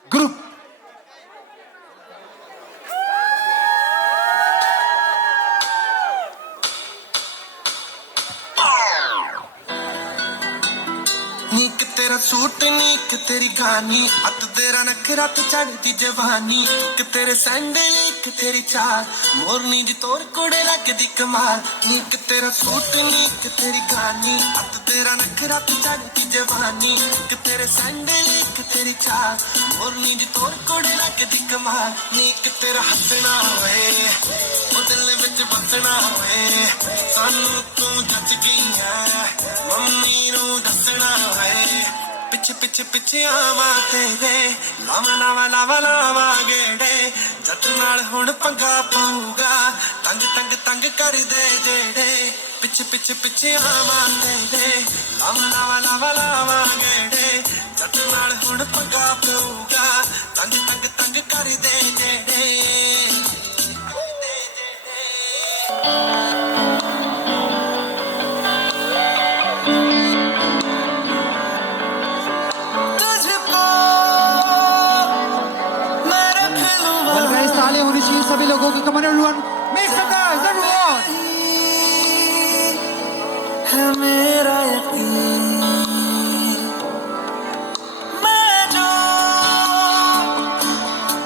ग्रुप। नीक तेरा सूट नीक तेरी गानी, अत तेरा नखरा ते चढ़ती जवानी, एक तेरे सैंडल एक तेरी चाल, मोरनी जी तोर कोड़े लगदी कमाल, नीक तेरा सूट नीक तेरी गानी, अत तेरा नखरा ते चढ़ती जवानी, एक तेरे सैंडल एक तेरी चाल, मोरनी जी तोर कोड़े लगदी कमाल, नीक तेरा हंसना होए ओ दिल विच बसना होए, सानू तू जच गई है मम्मी नू दसना होए, पिछे पिछे पिछे आवा तेरे, लावा लावा लावा लावा गेड़े, जट नाल हुण पंगा पाऊगा, तंग तंग तंग कर दे जेड़े, पिछे पिछे पिछे आवा तेरे, लावा लावा लावा लावा गेड़े, जट नाल हुण पंगा पाऊगा, तंग तंग तंग कर दे जेड़े। वेल गाइस, ताली होनी चाहिए सभी लोगों की, come on everyone, make some noise everyone. है मेरा यकीन, मैं जो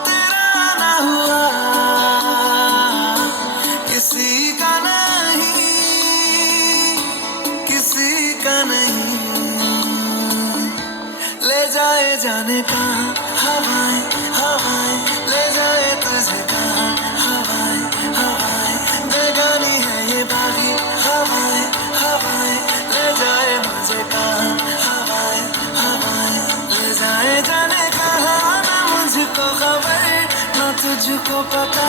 तेरा ना हुआ, किसी का नहीं, किसी का नहीं, ले जाए जाने का हवाएं हवाएं, ले जाए तुझे कहाँ हवाएं हवाएं, बेगानी है ये बागी हवाएं हवाएं, ले जाए मुझे कहाँ हवाएं हवाएं, ले जाए जाने मुझको पता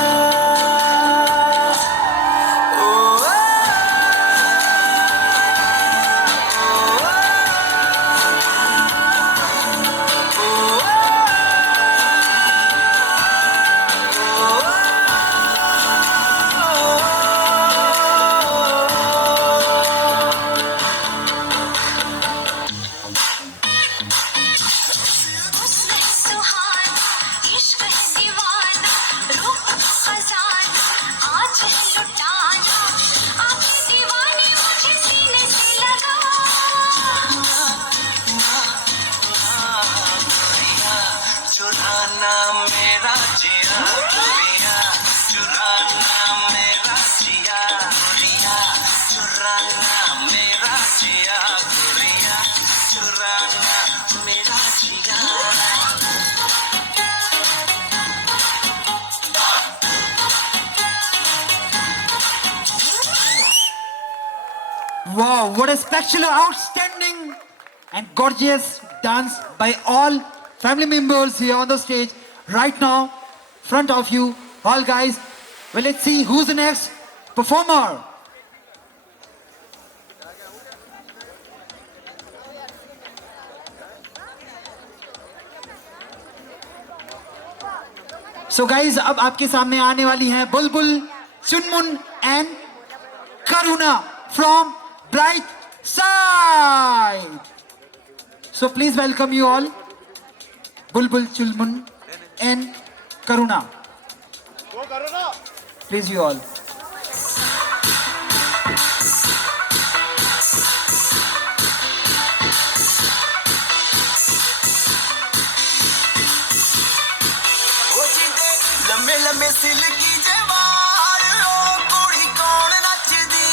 चुराना मेरा जिया गोरिया चुराना मेरा जिया गोरिया चुराना मेरा जिया गोरिया चुराना मेरा जिया Wow, what a spectacular, outstanding and gorgeous dance by all family members here on the stage right now, front of you, all guys. Well, let's see who's the next performer. So guys, अब आपके सामने आने वाली हैं बुलबुल, चुनमुन and Karuna from Bright Side. So please welcome you all, Bulbul, Chulmun and Karuna. Please you all. लम्बे लम्बे silkie जे वाल ओ कुड़ी कौन नचदी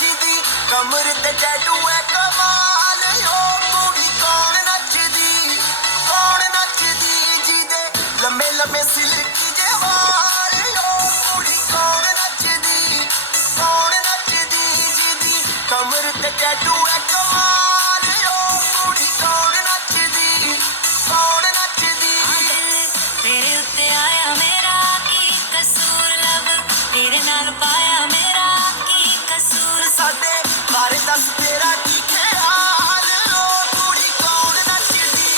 जिदी कमर ते टैटू है कमाल ओ कुड़ी कौन नचदी जिदे लम्बे लम्बे सिल्की जे वाल ओ कुड़ी कौन नचदी जिदी कमर ते टैटू है कमाल ओ कुड़ी कौन नचदी तेरे उत्ते आया मेरा की कसूर लब तेरे नाल पाया मेरा की कसूर साडे बारे दस तेरा की ख्याल ओ कुड़ी कौन नचदी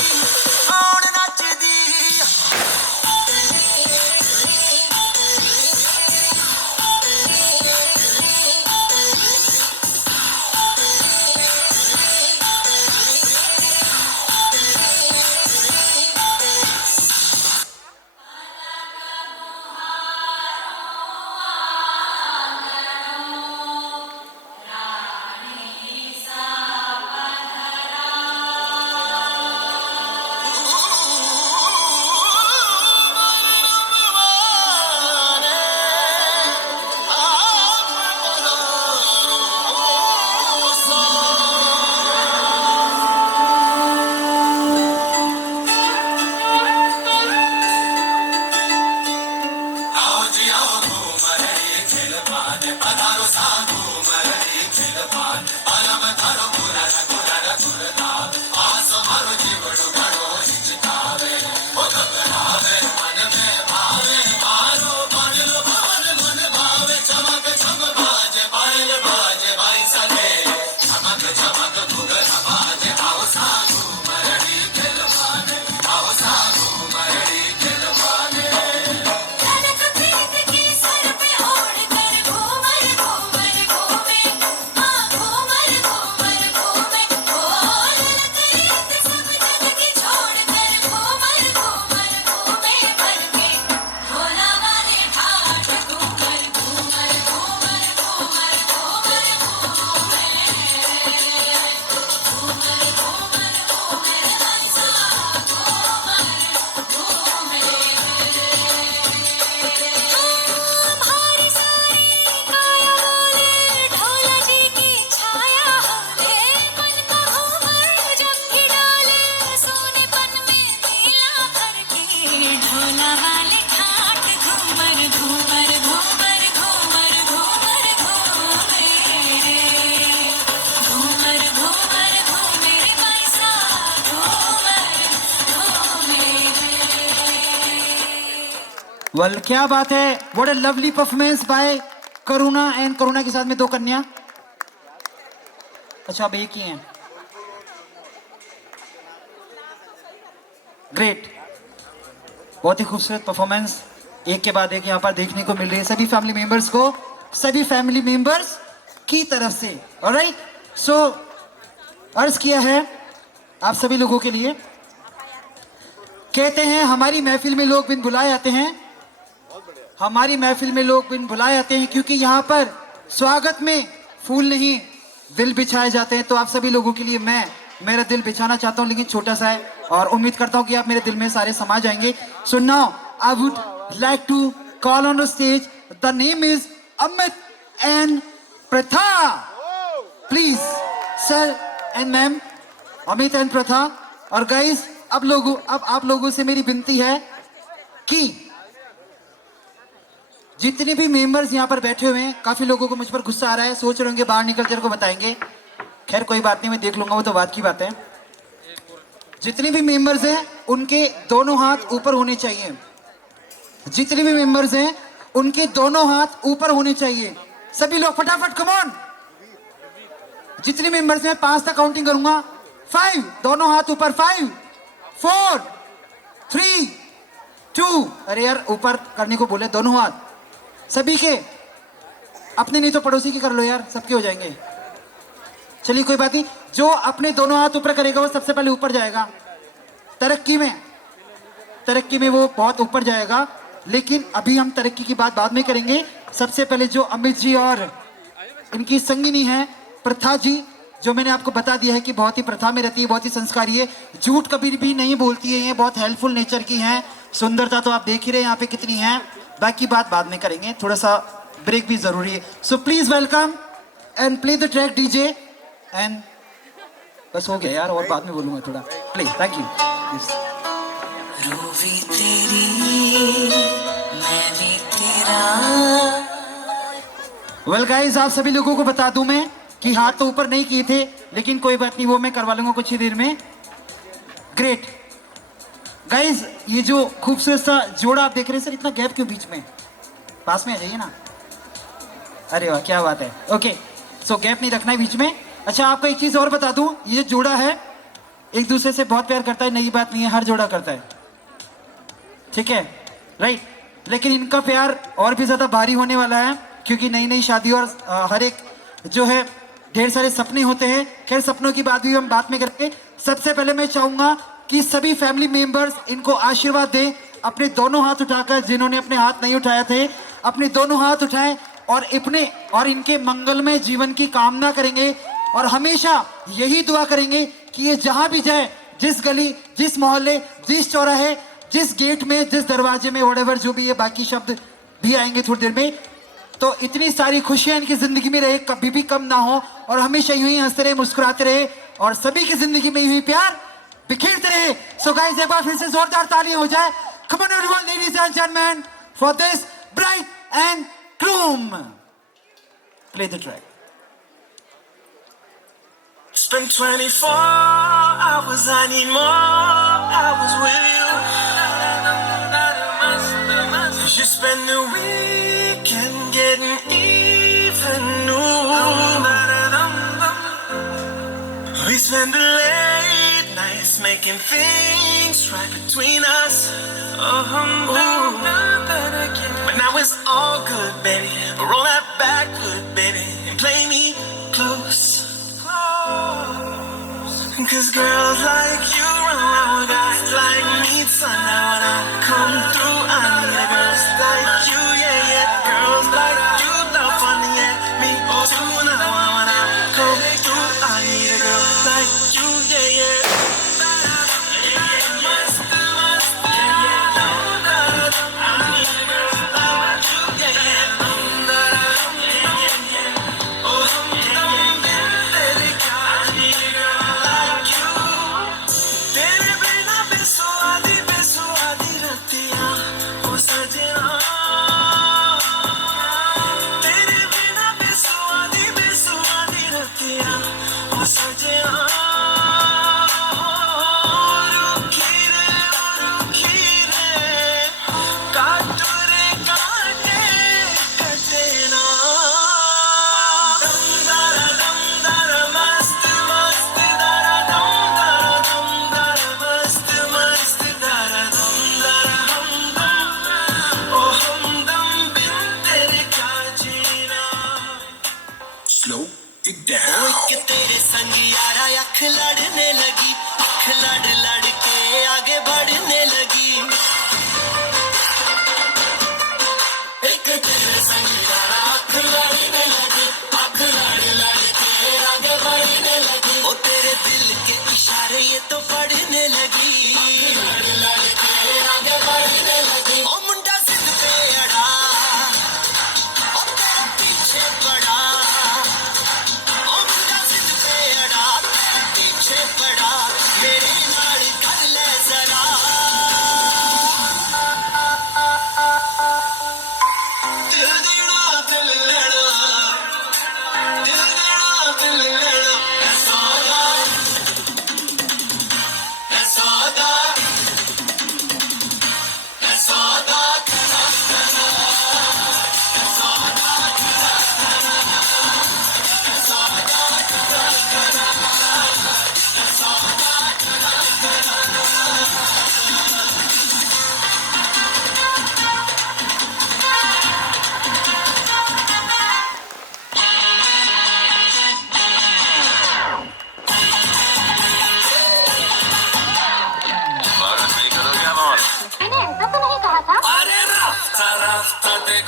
घूमर घूमर घूमे ओ ललक रीत सब जग की वेल क्या बात है, what a lovely performance by Karuna and Karuna के साथ में 2 कन्या। अच्छा अब एक ही हैं, ग्रेट, बहुत ही खूबसूरत परफॉर्मेंस एक के बाद एक यहाँ पर देखने को मिल रही है सभी फैमिली मेंबर्स को, सभी फैमिली मेंबर्स की तरफ से। ऑलराइट, सो अर्ज किया है आप सभी लोगों के लिए, कहते हैं हमारी महफिल में लोग बिन बुलाए आते हैं, हमारी महफिल में लोग बिन बुलाए आते हैं, क्योंकि यहाँ पर स्वागत में फूल नहीं दिल बिछाए जाते हैं। तो आप सभी लोगों के लिए मैं मेरा दिल बिछाना चाहता हूँ, लेकिन छोटा सा है, और उम्मीद करता हूँ कि आप मेरे दिल में सारे समा जाएंगे। So now I would like to call on the stage, the name is Amit and Pratha. Please sir and ma'am, Amit and Pratha. और गाइस अब आप लोगों से मेरी विनती है कि जितने भी मेंबर्स यहाँ पर बैठे हुए हैं, काफी लोगों को मुझ पर गुस्सा आ रहा है, सोच रहे होंगे बाहर निकल कर को बताएंगे, खैर कोई बात नहीं, मैं देख लूंगा, वो तो बात की बात है। जितने भी मेंबर्स हैं उनके दोनों हाथ ऊपर होने चाहिए, जितने भी मेंबर्स हैं उनके दोनों हाथ ऊपर होने चाहिए। सभी लोग फटाफट, कम ऑन, जितने मेंबर्स हैं 5 तक काउंटिंग करूंगा, 5, दोनों हाथ ऊपर, 5 4 3 2, अरे यार ऊपर करने को बोले, दोनों हाथ सभी के, अपने नहीं तो पड़ोसी के कर लो यार, सबके हो जाएंगे। चलिए कोई बात नहीं, जो अपने दोनों हाथ ऊपर करेगा वो सबसे पहले ऊपर जाएगा, तरक्की में वो बहुत ऊपर जाएगा। लेकिन अभी हम तरक्की की बात बाद में करेंगे। सबसे पहले जो अमित जी और इनकी संगिनी है प्रथा जी, जो मैंने आपको बता दिया है कि बहुत ही प्रथा में रहती है, बहुत ही संस्कारी है, झूठ कभी भी नहीं बोलती है, ये बहुत हेल्पफुल नेचर की हैं। सुंदरता तो आप देख ही रहे हैं यहाँ पे कितनी है, बाकी बात बाद में करेंगे, थोड़ा सा ब्रेक भी जरूरी है। सो please welcome and play the track DJ and बस हो गया यार, और बाद में बोलूंगा थोड़ा, प्लीज, थैंक यू। रूवी तेरी मैं भी तेरा। वेल गाइस, आप सभी लोगों को बता दूं मैं कि हाथ तो ऊपर नहीं किए थे, लेकिन कोई बात नहीं, वो मैं करवा लूंगा कुछ ही देर में। ग्रेट गाइस, ये जो खूबसूरत सा जोड़ा आप देख रहे हैं, सर इतना गैप क्यों बीच में, पास में आ जाइए ना। अरे वाह क्या बात है, ओके, सो गैप नहीं रखना है बीच में। अच्छा आपको एक चीज और बता दूं, ये जो जोड़ा है एक दूसरे से बहुत प्यार करता है, नई बात नहीं है, हर जोड़ा करता है, ठीक है, राइट। लेकिन इनका प्यार और भी ज्यादा भारी होने वाला है, क्योंकि नई नई शादी और हर एक जो है ढेर सारे सपने होते हैं। खैर सपनों की बात भी हम बाद में करेंगे। सबसे पहले मैं चाहूंगा कि सभी फैमिली मेंबर्स इनको आशीर्वाद दें, अपने दोनों हाथ उठाकर, जिन्होंने अपने हाथ नहीं उठाए थे अपने दोनों हाथ उठाएं और इनके मंगलमय जीवन की कामना करेंगे, और हमेशा यही दुआ करेंगे कि ये जहां भी जाए, जिस गली, जिस मोहल्ले, जिस चौराहे, जिस गेट में, जिस दरवाजे में, व्हाटएवर जो भी है, बाकी शब्द भी आएंगे थोड़ी देर में, तो इतनी सारी खुशियां इनकी जिंदगी में रहे, कभी भी कम ना हो, और हमेशा यूं ही हंसते रहे, मुस्कुराते रहे, और सभी की जिंदगी में यूं ही प्यार बिखेरते रहे। सो गाइस, एक बार फिर से जोरदार तालियां हो जाए। Come on everyone, ladies and gentleman, for this bride and groom. Play the track. Spend 24 hours, I need more hours with you. You spend the weekend getting even new. We spend the late nights making things right between us. But now it's all good, baby. Roll that backwood, baby, and play me close. 'Cause girls like you run around, guys like me, son. Now when I come through, I need a girls like you, yeah, yeah. Girls like you love fun, yeah, me too. Now when I come through, I need a girl like you, yeah, yeah.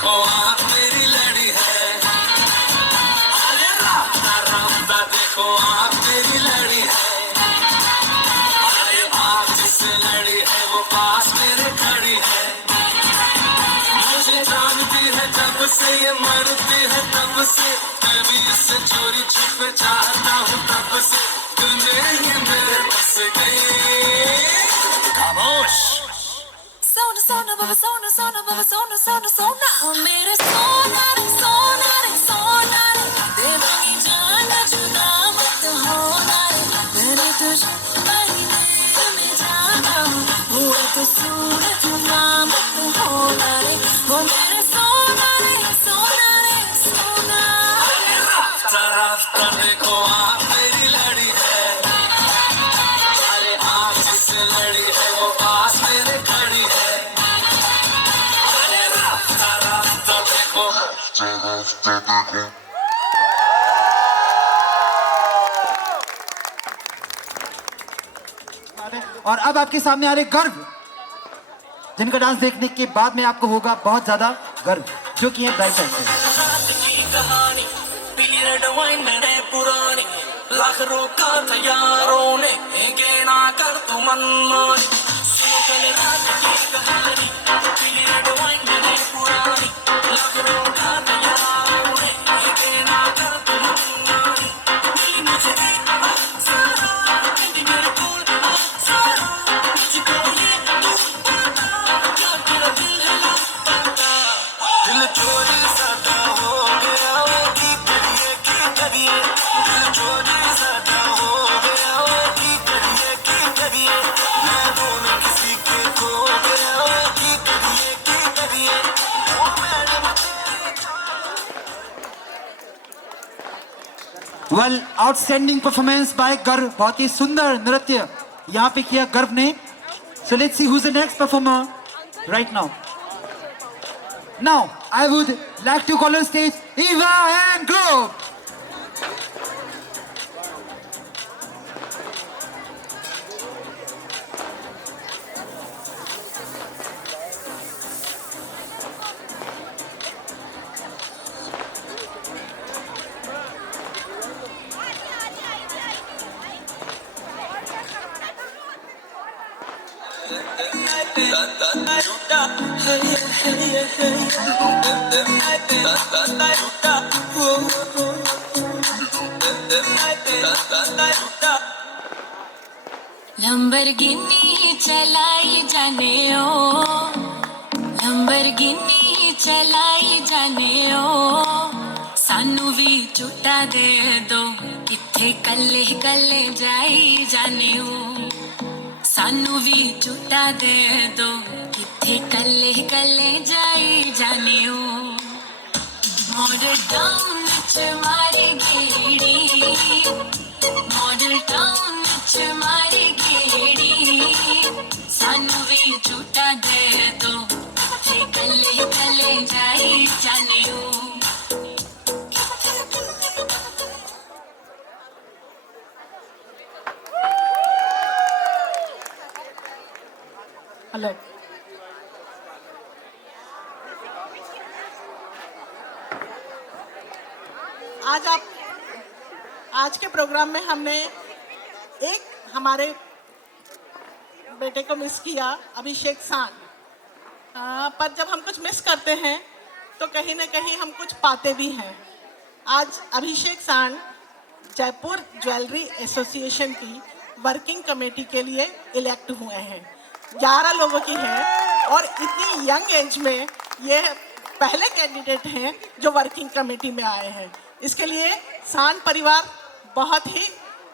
देखो आप मेरी लड़ी है, अरे रामदा रामदा देखो आप मेरी लड़ी है, अरे आप जिससे लड़ी है वो पास मेरे खड़ी है, मुझे जानती है जब से ये मरती है तब से, मैं भी इससे चोरी छुप चाहता हूँ तब से, दिल में ये मेरे बस गई। खामोश सोना सोना बाबा सोना सोना बाबा सोना सोना सोना ओ मेरे सोना रे सोना रे सोना रे देवानी जान जुदा मत होना रे मैंने तुझे महीने में जाना हुआ तो सूरत मत होना रे ओ मेरे सोना रे सोना रे सोना। राफ्ता राफ्ता देखो आप मेरी लड़ी है, अरे आप जिससे लड़ी है वो पास मेरे खड़ी है, अरे राफ्ता राफ्ता देखो। और अब आपके सामने आ रहे गर्व, जिनका डांस देखने के बाद में आपको होगा बहुत ज्यादा गर्व, जो कि है ब्राइट साइड से। रात की कहानी पीरियड वाइन मैंने पुरानी, लाख रोका था यारों ने ना कर तू मनमानी, सुनो कल रात की कहानी पीरियड वाइन मैंने पुरानी, लाख रोका था यारों ने ना कर तू मनमानी, दिल मुझे सारा दिल मेरे कोल सारा मुझको ये तू बता, क्या तेरा दिल है लापता, दिल चोरी सदा हो गया वो की करिए, दिल चोरी सदा हो गया वो की करिए, मैं दोनों किसी के खो गया वो की करिए, oh madam well, outstanding performance by Garv, बहुत ही सुंदर नृत्य यहाँ पे किया गर्व ने। So let's see who is the next performer right now. Now, I would like to call on stage Eva and group. Lamborghini चलाई जाने ओ, लंबरगिनी चलाई जाने ओ, सानू भी झूठा दे दो, किथे कल्ले कल्ले जाई जाने ओ, सानू भी झूठा दे दो, किथे कल्ले कल्ले जाई जाने ओ, मॉडल टाउन च मारे गेड़ी, मॉडल टाउन च मारे गेड़ी, सानू भी झूठा दे दो, किथे कल्ले कल्ले जाई जाने ओ। हेलो, आज के प्रोग्राम में हमने एक हमारे बेटे को मिस किया, अभिषेक सान, पर जब हम कुछ मिस करते हैं तो कहीं ना कहीं हम कुछ पाते भी हैं। आज अभिषेक सान जयपुर ज्वेलरी एसोसिएशन की वर्किंग कमेटी के लिए इलेक्ट हुए हैं। 11 लोगों की है और इतनी यंग एज में ये पहले कैंडिडेट हैं जो वर्किंग कमेटी में आए हैं। इसके लिए सान परिवार बहुत ही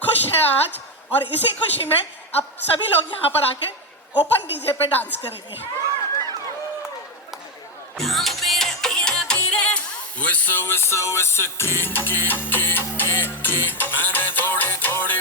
खुश है आज, और इसी खुशी में अब सभी लोग यहाँ पर आके ओपन डीजे पे डांस करेंगे। मैंने थोड़े थोड़े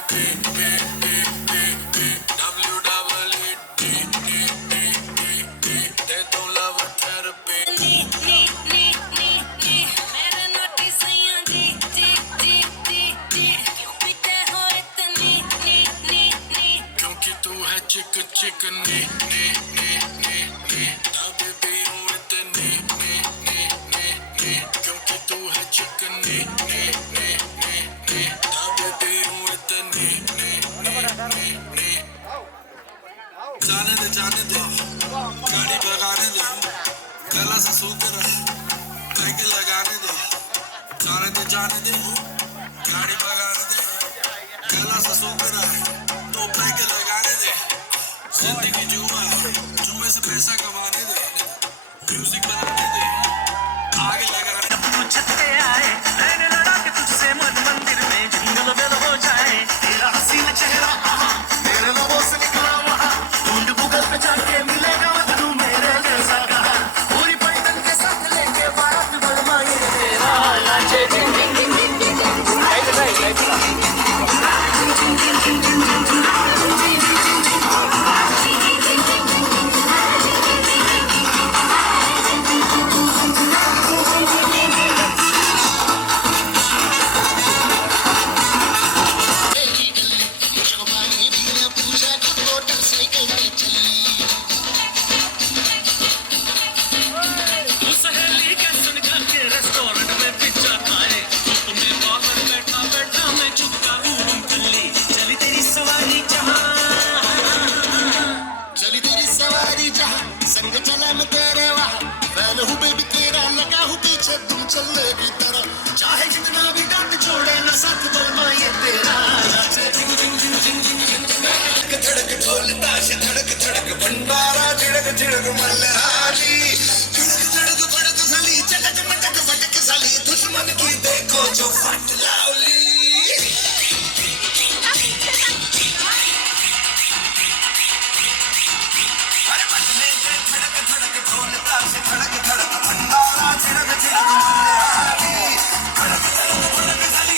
chick chicken chicken, दबती हूँ इतनी, जाने दे, गाड़ी भगाने दे, गला सा सूख रहा है, पैके लगाने दे, जाने दे, गाड़ी भगाने दे, गला सा सूख रहा है, तो पैके लगाने दे, जिंदगी जुआ है, जुए से पैसा कमाने दे, म्यूजिक बनाने दे, आगे लगाने दे। छत्ते आए, मैंने लड़ा के तुझसे मन मंदिर में जिंगल बेल हो जाए, तेरा हसीन चेहरा आहा, मेरे लबों से निकला वहाँ, ढूंढ गूगल पे जाके मिलेगा मत तू मेरे जैसा कहा, पूरी पैदल के साथ लेके बारात बलवाए तेरा नाचे जिंग जिंग जिंग जिंग जिंग सहेली के सुन करके रेस्टोरेंट में पिज्जा खाए, तुम्हें बाहर बैठा बैठा मैं चुपका घूम चली, चली तेरी सवारी जहाँ, संग चला मैं तेरे वहाँ, फैल हूँ बेबी तेरा, लगा हूँ पीछे तुम चलने की तरह, चाहे जितना भी डांट छोड़े न साथ बलमा ये तेरा, जिंग जिंग जिंग जिंग जिंग जिंग धड़क धड़क ढोल ताश धड़क धड़क भंडारा झिड़क झिड़क मल्हारी, धड़क धड़क भड़क साली चटक मटक फटक साली, दुश्मन की देखो जो फट लावली। अरे बजने दे धड़क धड़क ढोल ताश धड़क धड़क भंडारा झिड़क झिड़क मल्हारी, धड़क धड़क भड़क साली।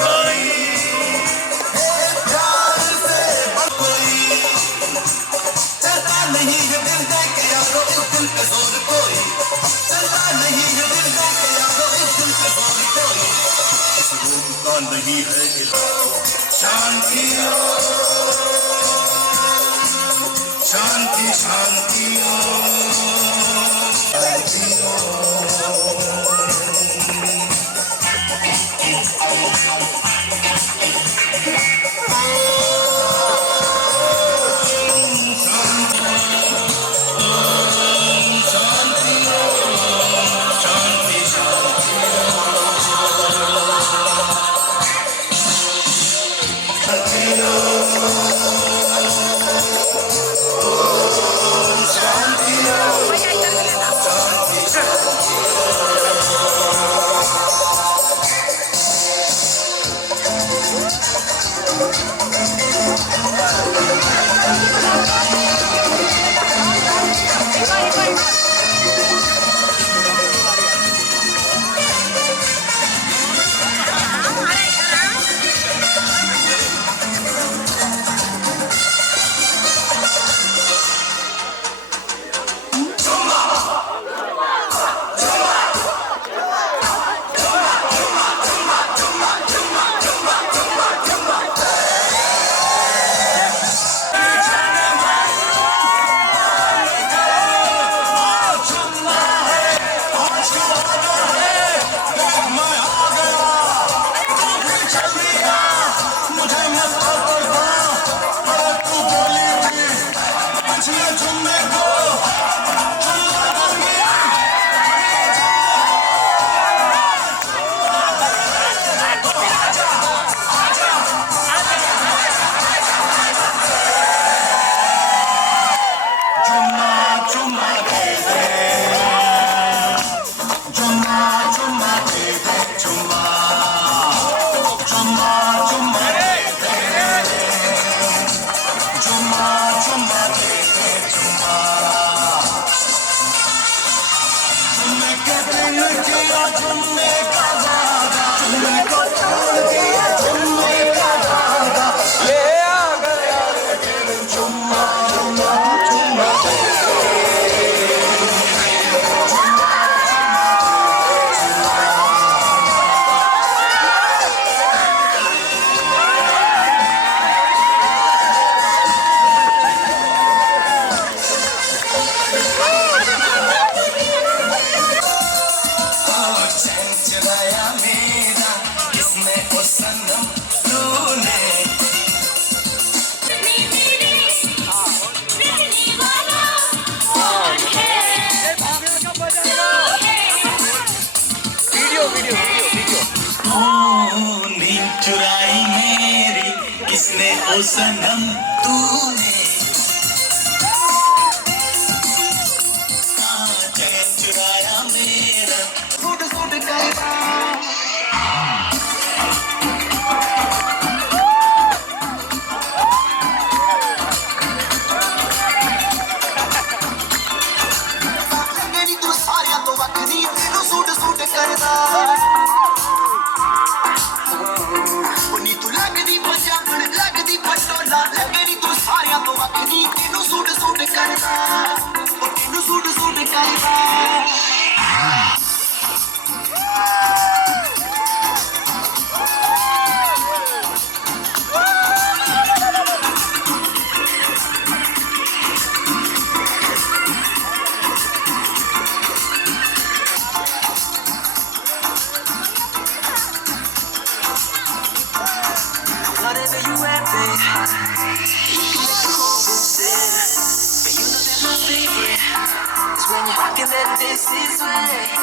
कोई नहीं है शांति शांति शांति चुराई मेरी किसने ओ सनम तूने चैन चुराया मेरा सूट सूट करना लगनी तू सारिया तो वखरी तेनू सूट सूट करना लगनी तू सारिया तो वखरी तेनू सूट सूट करदा तेनू सूट सूट करदा Whatever you at, babe. When you're rocking that this is way.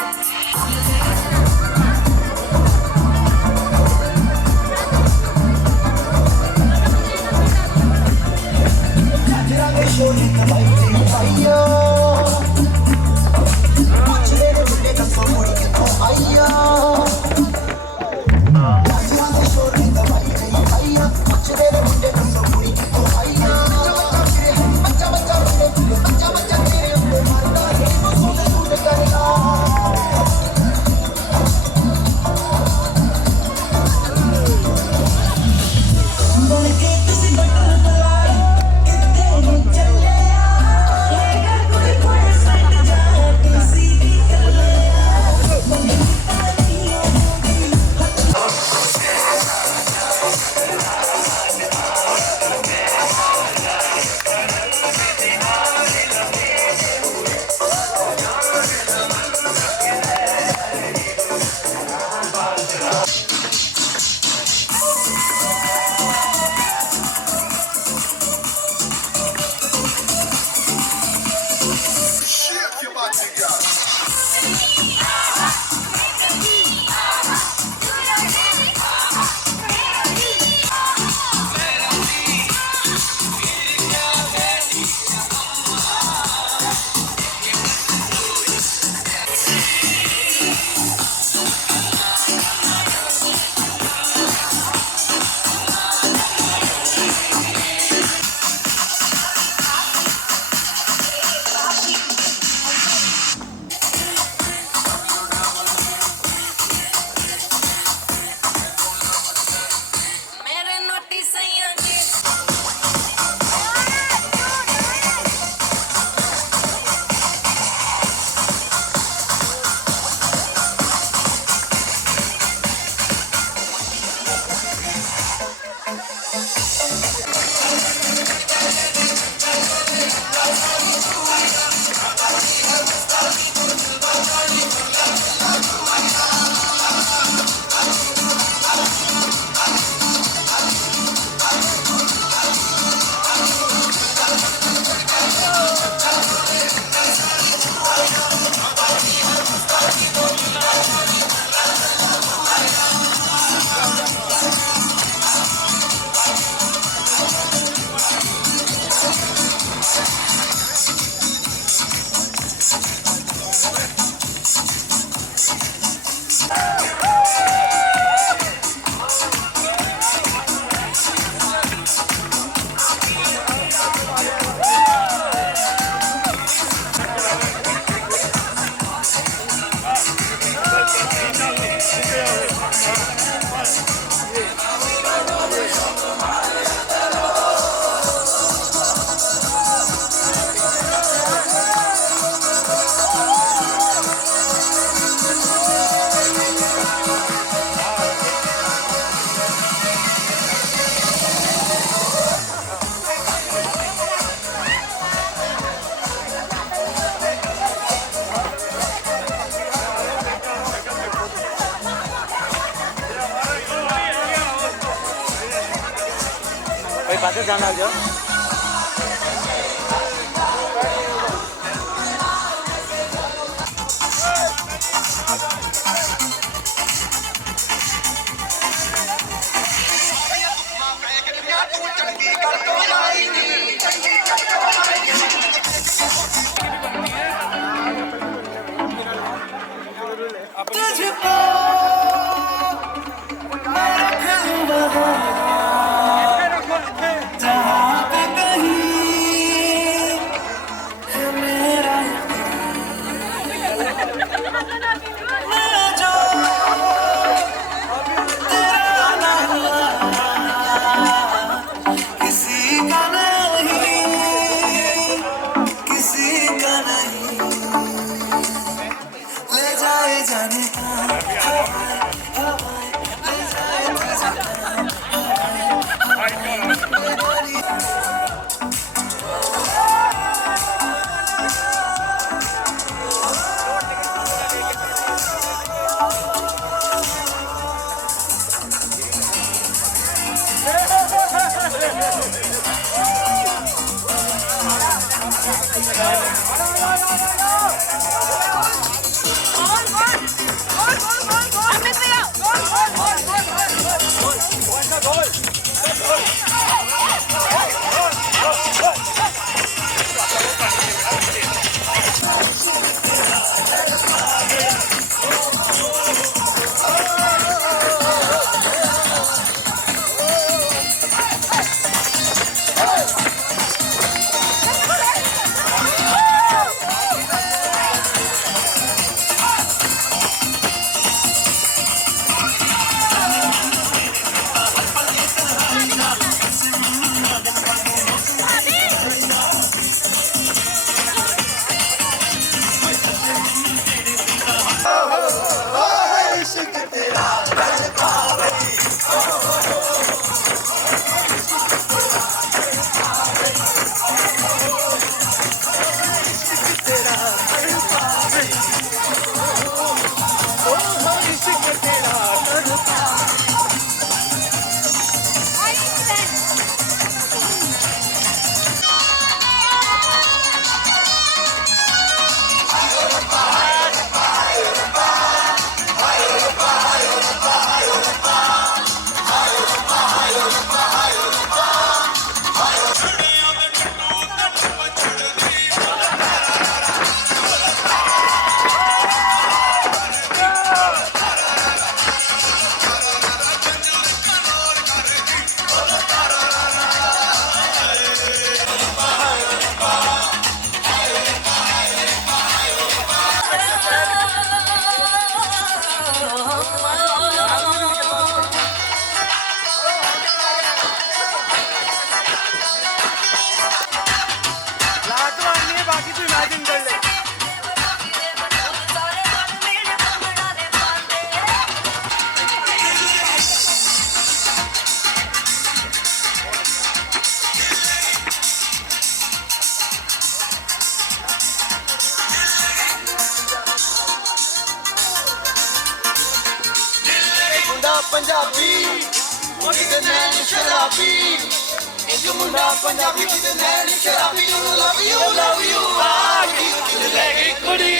पास जाना जो पंजाबी मुझे नैन शराबी एक मुंडा पंजाबी मुझे नैन शराबी लव यू आगी दिल लगी कुड़ी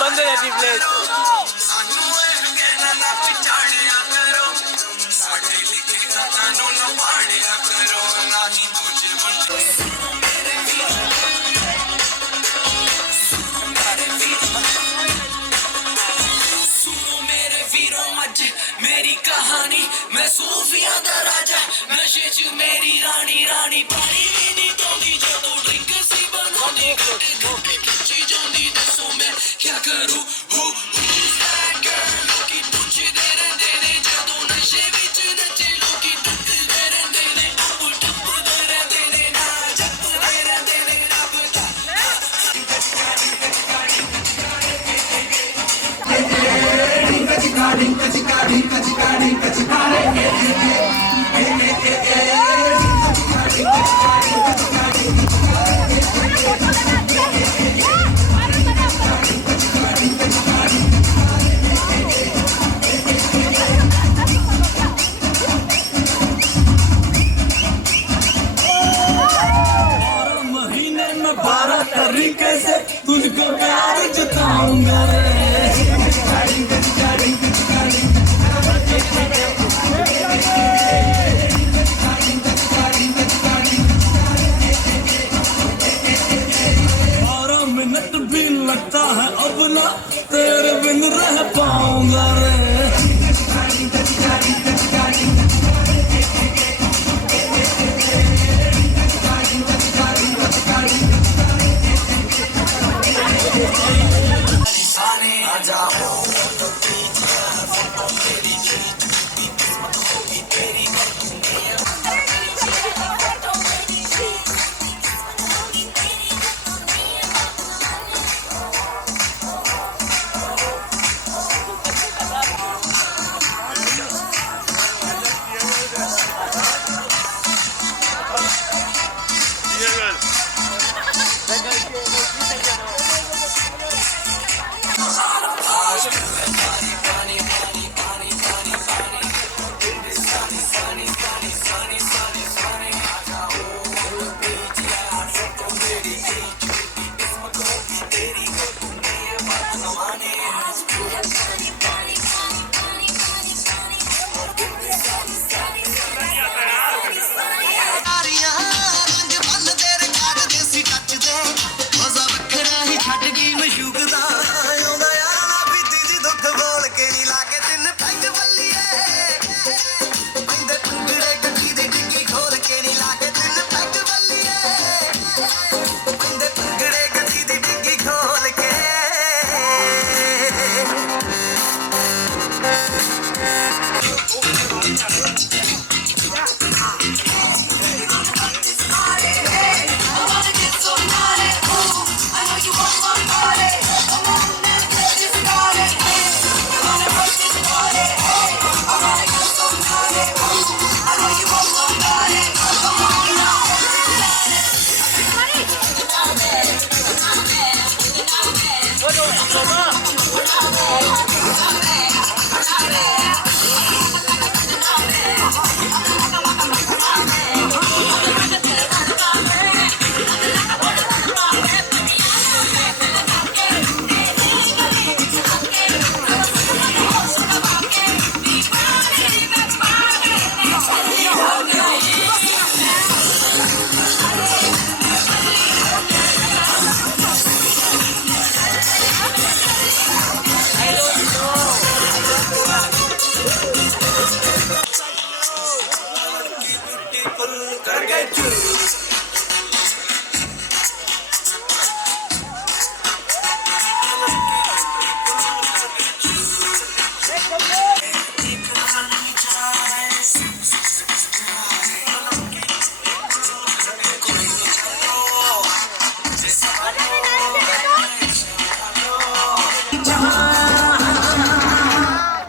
बंद हो जाती प्लेस मेरी कहानी मैं सूफिया दा राजा नशे च मेरी रानी रानी पानी भी नहीं तोंदी जदों ड्रिंक सी बनानी घट घट खिंची जांदी दसो मैं क्या करूं लोकी पुछदे रहंदे ने जदों नशे विच नचे लोकी टुटदे रहंदे ने टुटदे रहंदे ने ना जपदे रहंदे ने रब दा महीने में 12 तरीके से तुझको प्यार जताऊंगा रे मिनट भी लगता है अब ना तेरे बिन रह पाऊंगा रे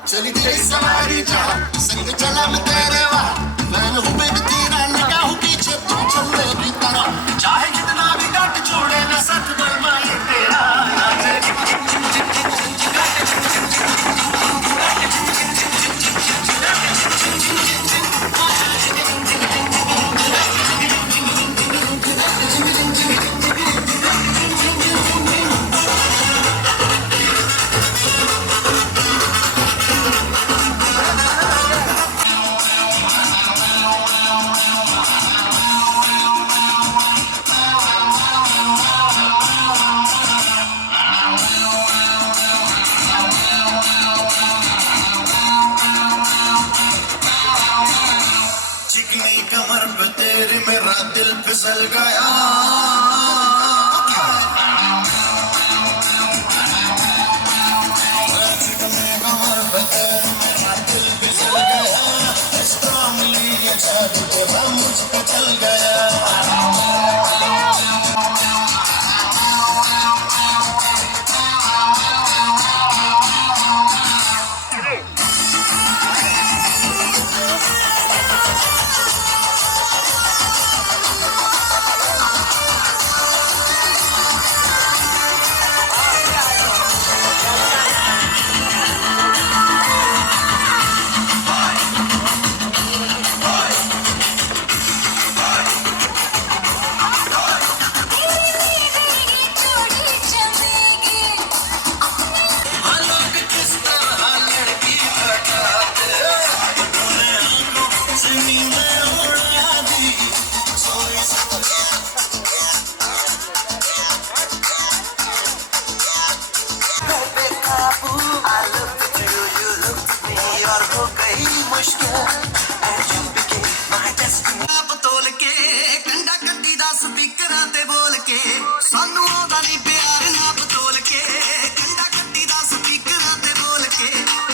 चली तेरी सवारी जा संग चला मैं तेरे वाह मैंने हूँ बेबी तेरा लगा हूँ पीछे तू चल मेरी तरह चाहे कितना भी काट छोड़े ना साथ बलमा ये तेरा फिसल गया मुझको चल गया ਤੋਲ ਕੇ ਕੰਡਾ ਕੱਢੀ ਦਾ ਸਪੀਕਰਾਂ ਤੇ ਬੋਲ ਕੇ ਸਾਨੂੰ ਆਉਂਦਾ ਨਹੀਂ ਪਿਆਰ ਨਾ ਬਤੋਲ ਕੇ ਕੰਡਾ ਕੱਢੀ ਦਾ ਸਪੀਕਰਾਂ ਤੇ ਬੋਲ ਕੇ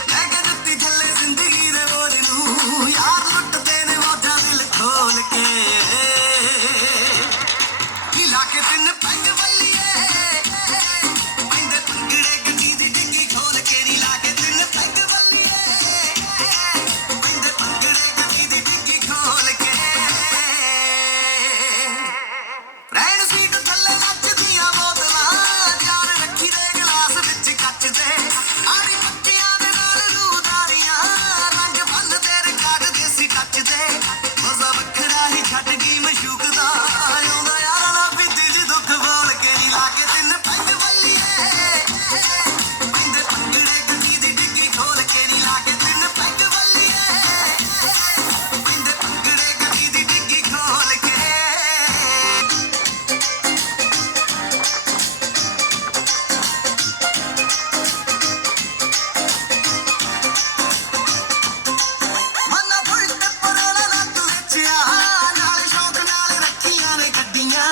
ਲੈ ਕੇ ਦਿੱਤੀ ਥੱਲੇ ਜ਼ਿੰਦਗੀ ਦੇ ਬੋਲ ਨੂੰ ਯਾਰ ਲੁੱਟਦੇ ਨੇ ਮੋਢਾ ਦਿਲ ਖੋਲ ਕੇ ਹਿਲਾ ਕੇ ਤਿੰਨ ਪੈਗ ਵੱਲੀਏ ਪੈਂਦੇ ਪੰਗੜੇ ਗੱਡੀ ਦੀ ਡਿੱਗੀ ਖੋਲ ਕੇ ਨੀ ਲਾ ਕੇ ਤਿੰਨ ਪੈਗ ਵੱਲੀਏ ਪੈਂਦੇ ਪੰਗੜੇ ਗੱਡੀ ਦੀ ਡਿੱਗੀ ਖੋਲ ਕੇ ਰੈਣ ਸੀਟ ਥੱਲੇ ਨੱਚਦੀਆਂ ਬੋਤਲਾਂ ਯਾਰ ਰੱਖੀ ਦੇ ਗਲਾਸ ਵਿੱਚ ਕੱਚ ਦੇ ਆੜੀ ਪੱਤੀਆਂ ਦੇ ਨਾਲ ਰੂਦਾਰੀਆਂ ਰੰਗ ਬੰਨ ਦੇ ਰਿਕਾਰਡ ਦੇਸੀ ਟੱਚ ਦੇ ਮਜ਼ਾ ਵੱਖਰਾ ਹੀ ਛੱਡ ਗਈ ਮਸ਼ੂਕ ਦਾ ਆਉਂਦਾ ਯਾਰਾਂ ਦਾ ਬਿੱਦੀ ਚ ਦੁੱਖ ਬੋਲ ਕੇ ਨੀ ਲਾ ਕੇ ਤਿੰਨ ਪੈਗ ਵੱਲੀਏ ਪੈਂਦੇ ਪੰਗੜੇ ਗੱਡੀ ਦੀ ਡਿੱਗੀ ਖੋਲ ਕੇ ਨੀ ਲਾ ਕੇ ਤਿੰਨ ਪੈਗ ਵੱਲੀਏ ਪੈਂਦੇ ਪੰਗੜੇ ਗੱਡੀ ਦੀ ਡਿੱਗੀ ਖੋਲ ਕੇ ਮਨਾ ਫੁੱਲ ਤੇ ਪਰਾਣਾ ਲੱਤ ਵੇਚਿਆ ਨਾਲ ਸ਼ੌਕ ਨਾਲ ਰੱਖੀਆਂ ਨੇ ਗੱਡੀਆਂ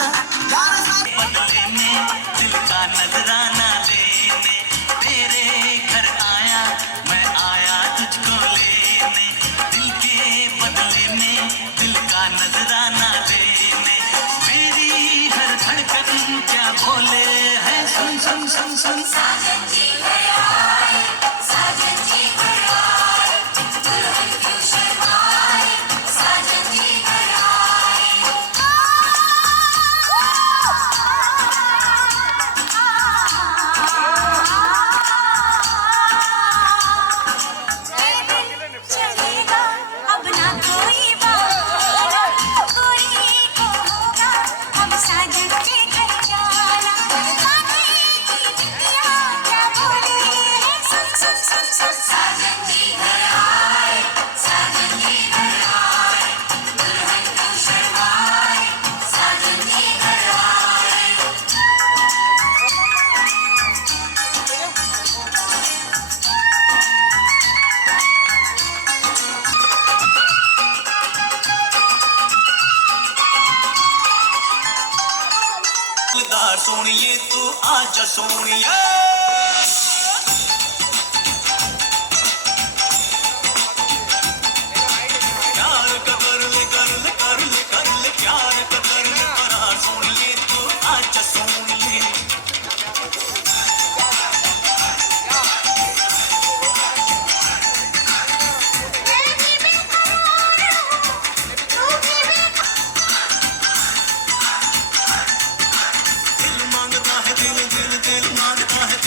ਯਾਰ ਸਾਰੇ बदले में दिल का नजराना लेने तेरे घर आया मैं आया तुझको लेने दिल के बदले में दिल का नजराना लेने मेरी हर धड़कन क्या बोले है सुन सुन सुन सुन साजन जी आए साजन जी आए दुल्हन क्यों शर्माए साजन जी चलेगा अब ना कोई बहाना कोई होगा हम साजन के घर जाना आगे की चिट्ठियां क्या बोले हैं सुन सुन सुन सुन साजन जी घर आए साजन जी घर आए दुल्हन क्यों शर्माए साजन जी घर आए दिलदार सोनिए तू आजा सोनिए प्यार का कर ले कर ले कर ले कर ले प्यार का कर ले करा सोनिए तू आजा सोनिए दिल मांगता है दिल दिल दिल मांगता है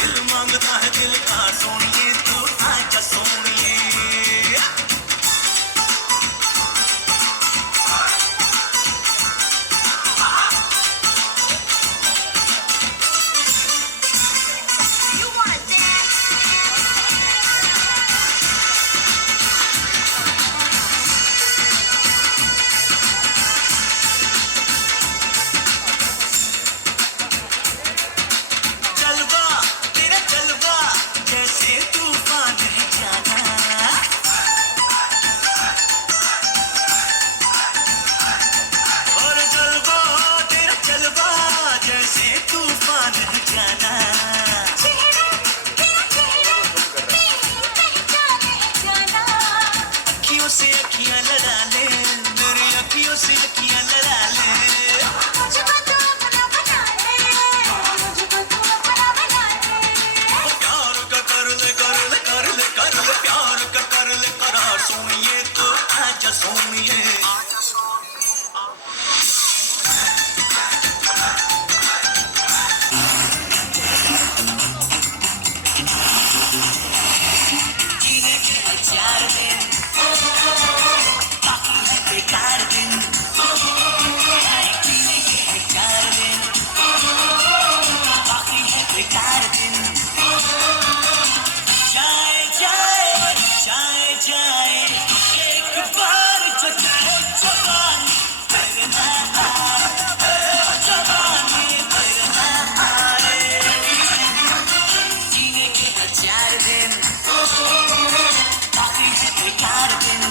अखियां लड़ा ले, मेरी अखियों से अखियां लड़ा ले। मुझको तू अपना बना ले, मुझको तू अपना बना ले। प्यार का कर ले कर ले कर ले कर ले, प्यार का कर ले करार सोनिए, तो आजा सोनिए। जीने के 4 दिन बाकी है बेकार दिन, जीने के 4 दिन बाकी है बेकार दिन। जाए जाए जाए जाए एक बार जो जाए जवानी फिर ना आए, जवानी फिर ना आए। जीने के 4 दिन बाकी है बेकार दिन।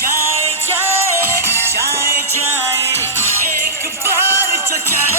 जाए जाए जाए जाए एक बार जो जाए